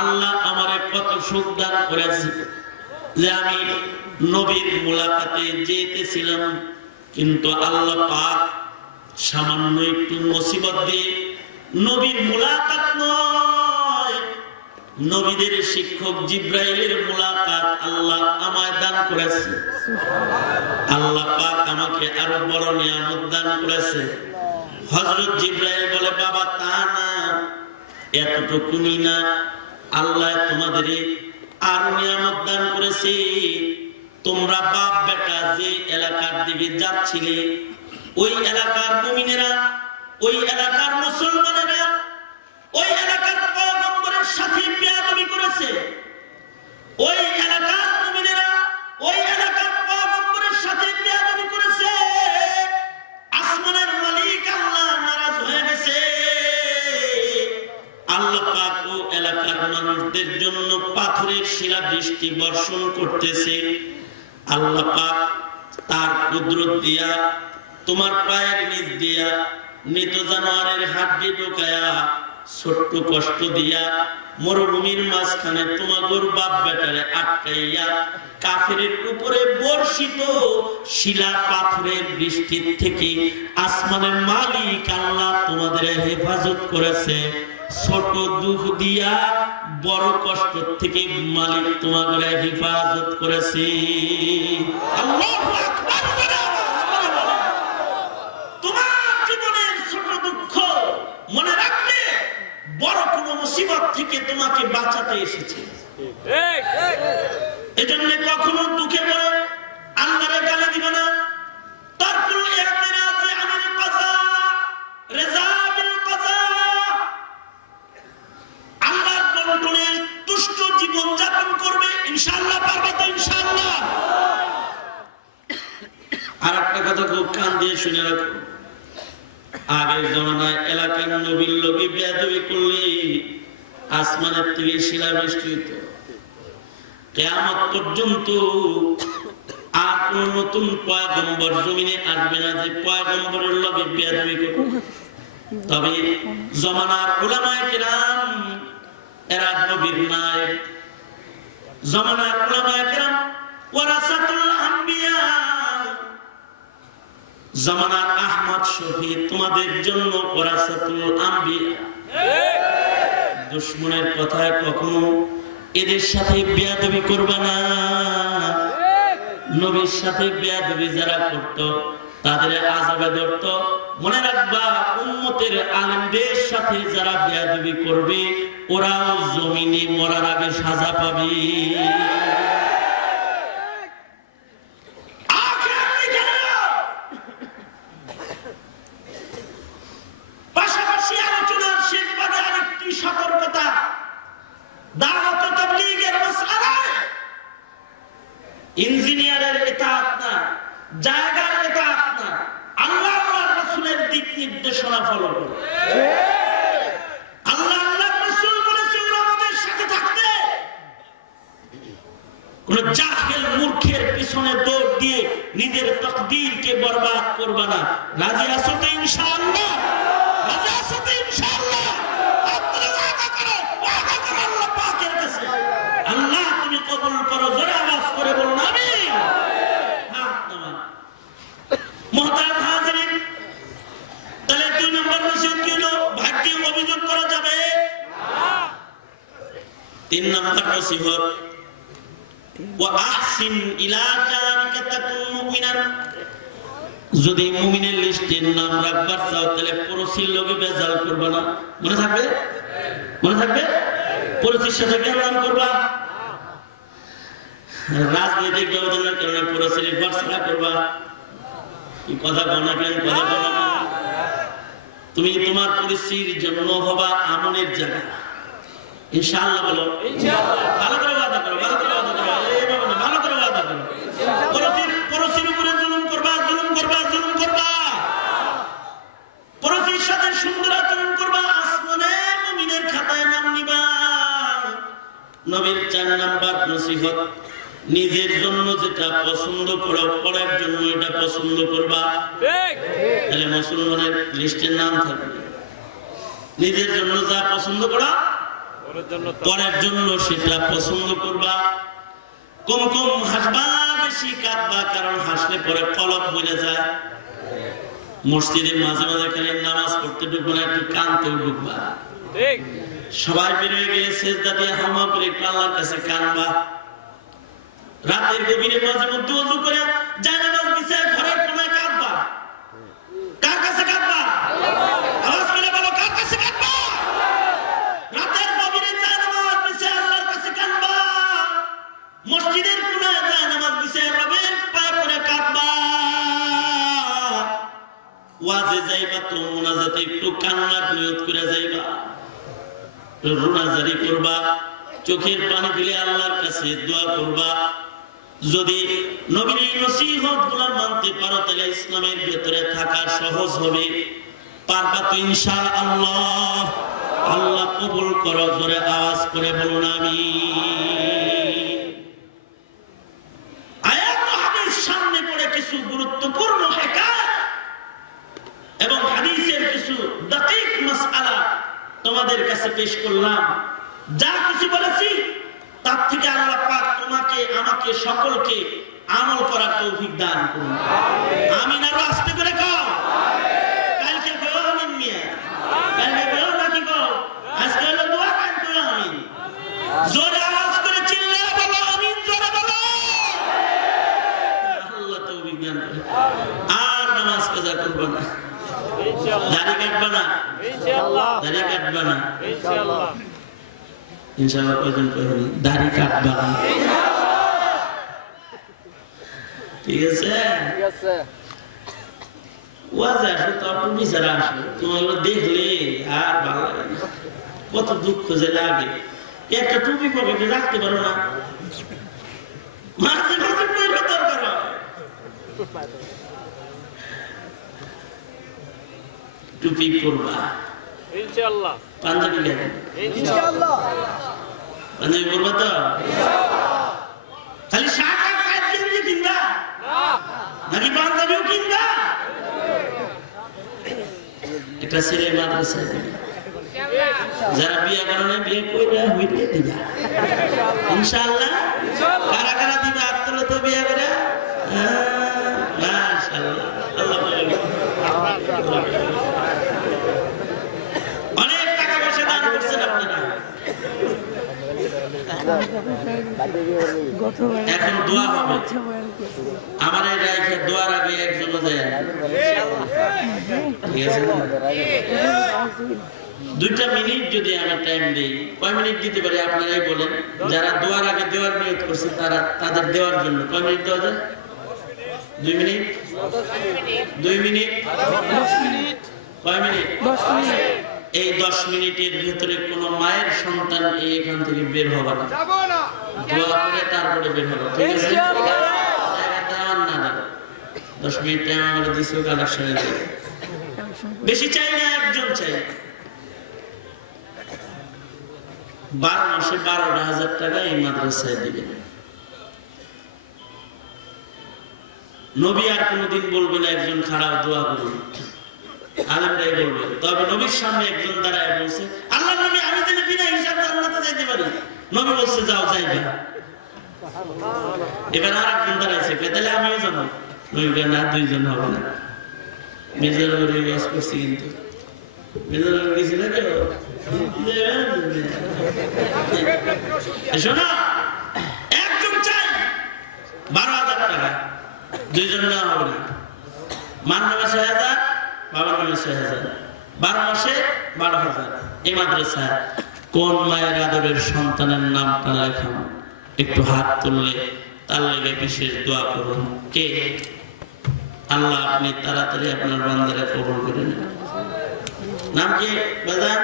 আল্লাহ আমারে কত সুখ দান করেছে যে আমি নবীর মুলাকাতে যেতেছিলাম, কিন্তু আল্লাহ পাক সামান্য একটু মুসিবত দিয়ে নবীর মুলাকাত নয়, নবীদের শিক্ষক জিবরাইলের মুলাকাত আল্লাহ আমায় দান করেছে। আল্লাহ পাক আমাকে আরো বড় নিয়ামত দান করেছে। হযরত জিবরাইল বলে, বাবা তা না, এতটুকুনি না, আল্লাহ তোমাদের আরো নিয়ামত দান করেছে। তোমরা বাপ বেটা যে এলাকার দিকে যাচ্ছিলে, ওই এলাকার মুমিনেরা, ওই এলাকার মুসলমানেরা ওই এলাকার পয়গম্বরের সাথে বেয়াদবি করেছে। ওই এলাকার মুমিনেরা ওই এলাকার পয়গম্বরের সাথে বেয়াদবি করেছে। আসমানের মালিক আল্লাহ নারাজ হয়ে গেছে। আল্লাহ পাক ও এলাকার মানুষদের জন্য পাথরের শিলা বৃষ্টি বর্ষণ করতেছে, আল্লাহ পাক তার কুদরত দিয়া তোমার পায়ের নিচ দিয়া মৃত জানোয়ারের হাড্ডি ঢোকায়া ছোট্ট কষ্ট দিয়া মরুভূমির মাঝখানে তোমাগোর বাপ বেটারে আটকাইয়া কাফেরের উপরে বর্ষিত শিলা পাথরের বৃষ্টির থেকে আসমানের মালিক আল্লাহ তোমাদের হেফাজত করেছে। ছোট দুঃখ দিয়া বড় কষ্ট থেকে মালিক তোমাদের হেফাজত করেছে। আল্লাহু আকবার। তোমার জীবনের ছোট দুঃখ মনে রাখলে বড় কোন মুসিবত থেকে তোমাকে বাঁচাতে এসেছে। এজন্য কখনো দুঃখে পড়ে আল্লাহরে গালি দিবে না। তারপর ইতিরাজে আনিল কাযা রিজা বিল কাযা, আল্লাহর বন্টনে তুষ্ট জীবন যাপন করবে ইনশাআল্লাহ। পারবে তো ইনশাআল্লাহ। আরেকটা কথা খুব কান দিয়ে শুনে রাখো, আগের জমানায় এলাকার নবীর লোকে বেয়াদবি করলে আসমানের থেকে শিলা বৃষ্টি হতো। কিয়ামত পর্যন্ত আর কোন নতুন পয়গম্বর জমিনে আসবে না যে পয়গম্বরের লোকে বেয়াদবি করবে। তবে জমানার উলামায়ে কেরাম এরা নবীর নাই। জমানার উলামায়ে কেরাম ওয়ারাসাতুল আম্বিয়া। জামানার আহমদ শফি তোমাদের জন্য ওয়ারাসাতুল আম্বিয়া। দুশমনের কথায় কখনো এদের সাথে বেয়াদবি করবে না। নবীর সাথে বেয়াদবি যারা করত তাদের আযাবে ধরত। মনে রাখবা উম্মতের আলেমদের সাথে যারা বেয়াদবি করবে ওরাও জমিনে মরার আগে সাজা পাবে। পাশাপাশি আলোচনার শেষ পর্বে আরেকটি সতর্কতা, দাওয়াত ও তাবলীগের মাসআলায় ইঞ্জিনিয়ারের ইতাআত না, জায়গার ইতাআত না, আল্লাহ আর রাসূলের দিক নির্দেশনা ফলো করো। আল্লাহ আল্লাহর রাসূল বলেছে ওরা আমাদের সাথে থাকতে। কোন জাহেল মূর্খের পিছনে দৌড় দিয়ে নিজের তাকদীরকে বরবাদ করবে না। রাজি আছো তো ইনশাআল্লাহ? রাজি আছো তো ইনশাআল্লাহ? আপনারা ওয়াদা করো, ওয়াদা করো আল্লাহ পাকের কাছে। আল্লাহ তুমি কবুল করো। জোরে আওয়াজ করে বলুন আমিন। হাত নামান। মুহতারাম হাজিরিন, তাহলে 2 নম্বর নসিহত কি হলো? ভাগ্যে অভিযোগ করা যাবে না। 3 নম্বর নসিহত ওয়া আহসিন ইলা জারিকা তাকুন মুমিনান। যদি মুমিনের লিস্টে নাম রাখবার চাও তাহলে পড়োশির লোকে বেজাল করবে না। মনে থাকবে? মনে থাকবে? পড়োশির সাথে কেন নাম করবা? রাজনৈতিক ব্যবধানের কারণে পড়োশির ভরসা করবা। কি কথা বলা কেন? কথা বলা কেন? তুমি তোমার পরিস্থিতির জন্য হবা আমলের জায়গা। ইনশাআল্লাহ বলো। ইনশাআল্লাহ। ভালো করে ওয়াদা করো, ভালো করে ওয়াদা করো। এইভাবে না, ভালো করে ওয়াদা করো। পরোশির উপরে জুলুম করবা, জুলুম করবা, জুলুম করবা। পরোশির সাথে সুন্দর আচরণ করবা, আসমানে মুমিনের খাতায় নাম নিবা। নবীর 4 নাম্বার নসিহত, নিজের জন্য যেটা পছন্দ করো পরের জন্য এটা পছন্দ করবা। ঠিক। তাহলে মুসলমানের লিস্টের নাম থাকবে। নিজের জন্য যা পছন্দ করা পরের জন্য সেটা পছন্দ করবা। কম কম হাসবা, বেশি কাঁদবা, কারণ হাসলে পরে কলব বলে যায়। মসজিদে মাঝে মাঝে খালি নামাজ পড়তে ঢুকবা না, একটু কাঁদতেও ঢুকবা। ঠিক। সবাই বেরিয়ে গিয়ে সেজদা দিয়ে হামা করে একটু আল্লাহর কাছে কাঁদবা। রাতের গভীরে মাঝে মধ্যে ওযু করে জানাজাত বিছায় ঘরের কোনায় কাঁদবা। কার কাছে কাঁদবা? আওয়াজ করে বলো, কার কাছে কাঁদবা? রাতের গভীরে জানাজাত বিছায় আল্লাহর কাছে কাঁদবা। মসজিদের কোনায় জানাজাত বিছায় রবের পায়ে পড়ে কাঁদবা। ওয়াজে যাইবা তো মুনাজাতে একটু কান্নার নিয়ত করে যাইবা, রুনাজারি করবা, চোখের পানি ফেলে আল্লাহর কাছে দোয়া করবা। যদি নবীর এই নসিহতগুলো মানতে পারো তাহলে ইসলামের ভিতরে থাকা সহজ হবে। পারবা তো ইনশাআল্লাহ? আল্লাহ কবুল করো। জোরে আওয়াজ করে বলুন আমিন। তোমাদের কাছে পেশ করলাম। যা কিছু বলেছি তার থেকে আল্লাহ পাক তোমাকে আমাকে সকলকে আমল করার তৌফিক দান করুন। আমিন। আরো আস্তে করে কও। কালকে কও আমিন মিয়া। কালকে কও নাকি কও? আজকে হলো দোয়া, কালকে কও আমিন। জোরে আওয়াজ করে চিল্লায়ে বলো আমিন, জোরে বলো। আল্লাহ তৌফিক দান করুন। আর নামাজ কাজা করব না, দাড়ি কাটবা না, ইনশাআল্লাহ দাড়ি কাটবা না, ইনশাআল্লাহ। ইনশাআল্লাহ কয়জন কইনি দাড়ি কাটবা না, ঠিক আছে? ঠিক আছে। ওয়াজে আসো তো একটু বিচারে আসো, তোমাগুলো দেখলে আর ভালো লাগে না, কত দুঃখ যে লাগে। একটা টুপি পকেটে রাখতে পারো না, মাঝে মাঝে পয়সা দরকার হয়। টুপি পরবা ইনশাআল্লাহ, পাঞ্জাবি কেন ইনশাআল্লাহ, পাঞ্জাবি পরবা তো ইনশাআল্লাহ। খালি শার্ট আর প্যান্ট কিনবি কিনবা না, নাকি পাঞ্জাবিও কিনবা? এটা ছেলে মাদ্রাসায় দিবে, যারা বিয়ে করে না বিয়ে কইরা হইতে দিবা ইনশাআল্লাহ। কারা কারা দিবা হাত তোলো তো বিয়ে করে। মাশাআল্লাহ, আল্লাহ অনেক টাকা পয়সা দান করছেন আপনারা। এখন দোয়া হবে, আমার এই রাইখে দোয়ার আগে একজনও যায় না, ঠিক আছে? 2টা মিনিট যদি আমি টাইম দিই, কয় মিনিট দিতে পারি আপনারাই বলেন। যারা দোয়ার আগে দেওয়ার নিয়ত করছে তারা তাদের দেওয়ার জন্য কয় মিনিট দেওয়া যায়? 2 মিনিট, 2 মিনিট, 10 মিনিট, কয় মিনিট? 10 মিনিট। এই 10 মিনিটের ভিতরে কোন মায়ের সন্তান এখান থেকে বের হবে না, দোয়া করে তারপরে বের হবে, ঠিক আছে? 10 মিনিট টাইম আমরা দিছি, কালেকশনে বেশি চাই না, একজন চাই। 12 মাসে 12,000 টাকা এই মাদ্রাসায় দিবেন। নবী আর কোনদিন বলবেন একজন খারাপ দোয়া করুন, আলেমরাই বলবে। তবে নবীর সামনে একজন দাঁড়ায় বলছে, আল্লাহ নবী আমি যেন বিনা হিসাবে জান্নাতে যাইতে পারি। নবী বলছে যাও, যাইবা। এবার আর একজন দাঁড়াইছে, তাহলে আমিও যাবো। নবী বলেন না, 2 জন হবে না। মির্জানগরে ওয়াজ করছি, কিন্তু মির্জানগর গেছি না কেউ। শোনো, একজন চাই 12,000 টাকা, 2 জন নেওয়া হবে না। মার নামে 6,000, বাবার নামে 6,000, 12 মাসে 12,000। এই মাদ্রাসায় কোন মায়ের আদরের সন্তানের নামটা লেখা? একটু হাত তুললে তার লেগে বিশেষ দোয়া করুন। কে? আল্লাহ আপনি তাড়াতাড়ি আপনার বান্দারা কবুল করে নেন। নাম কি বাজার?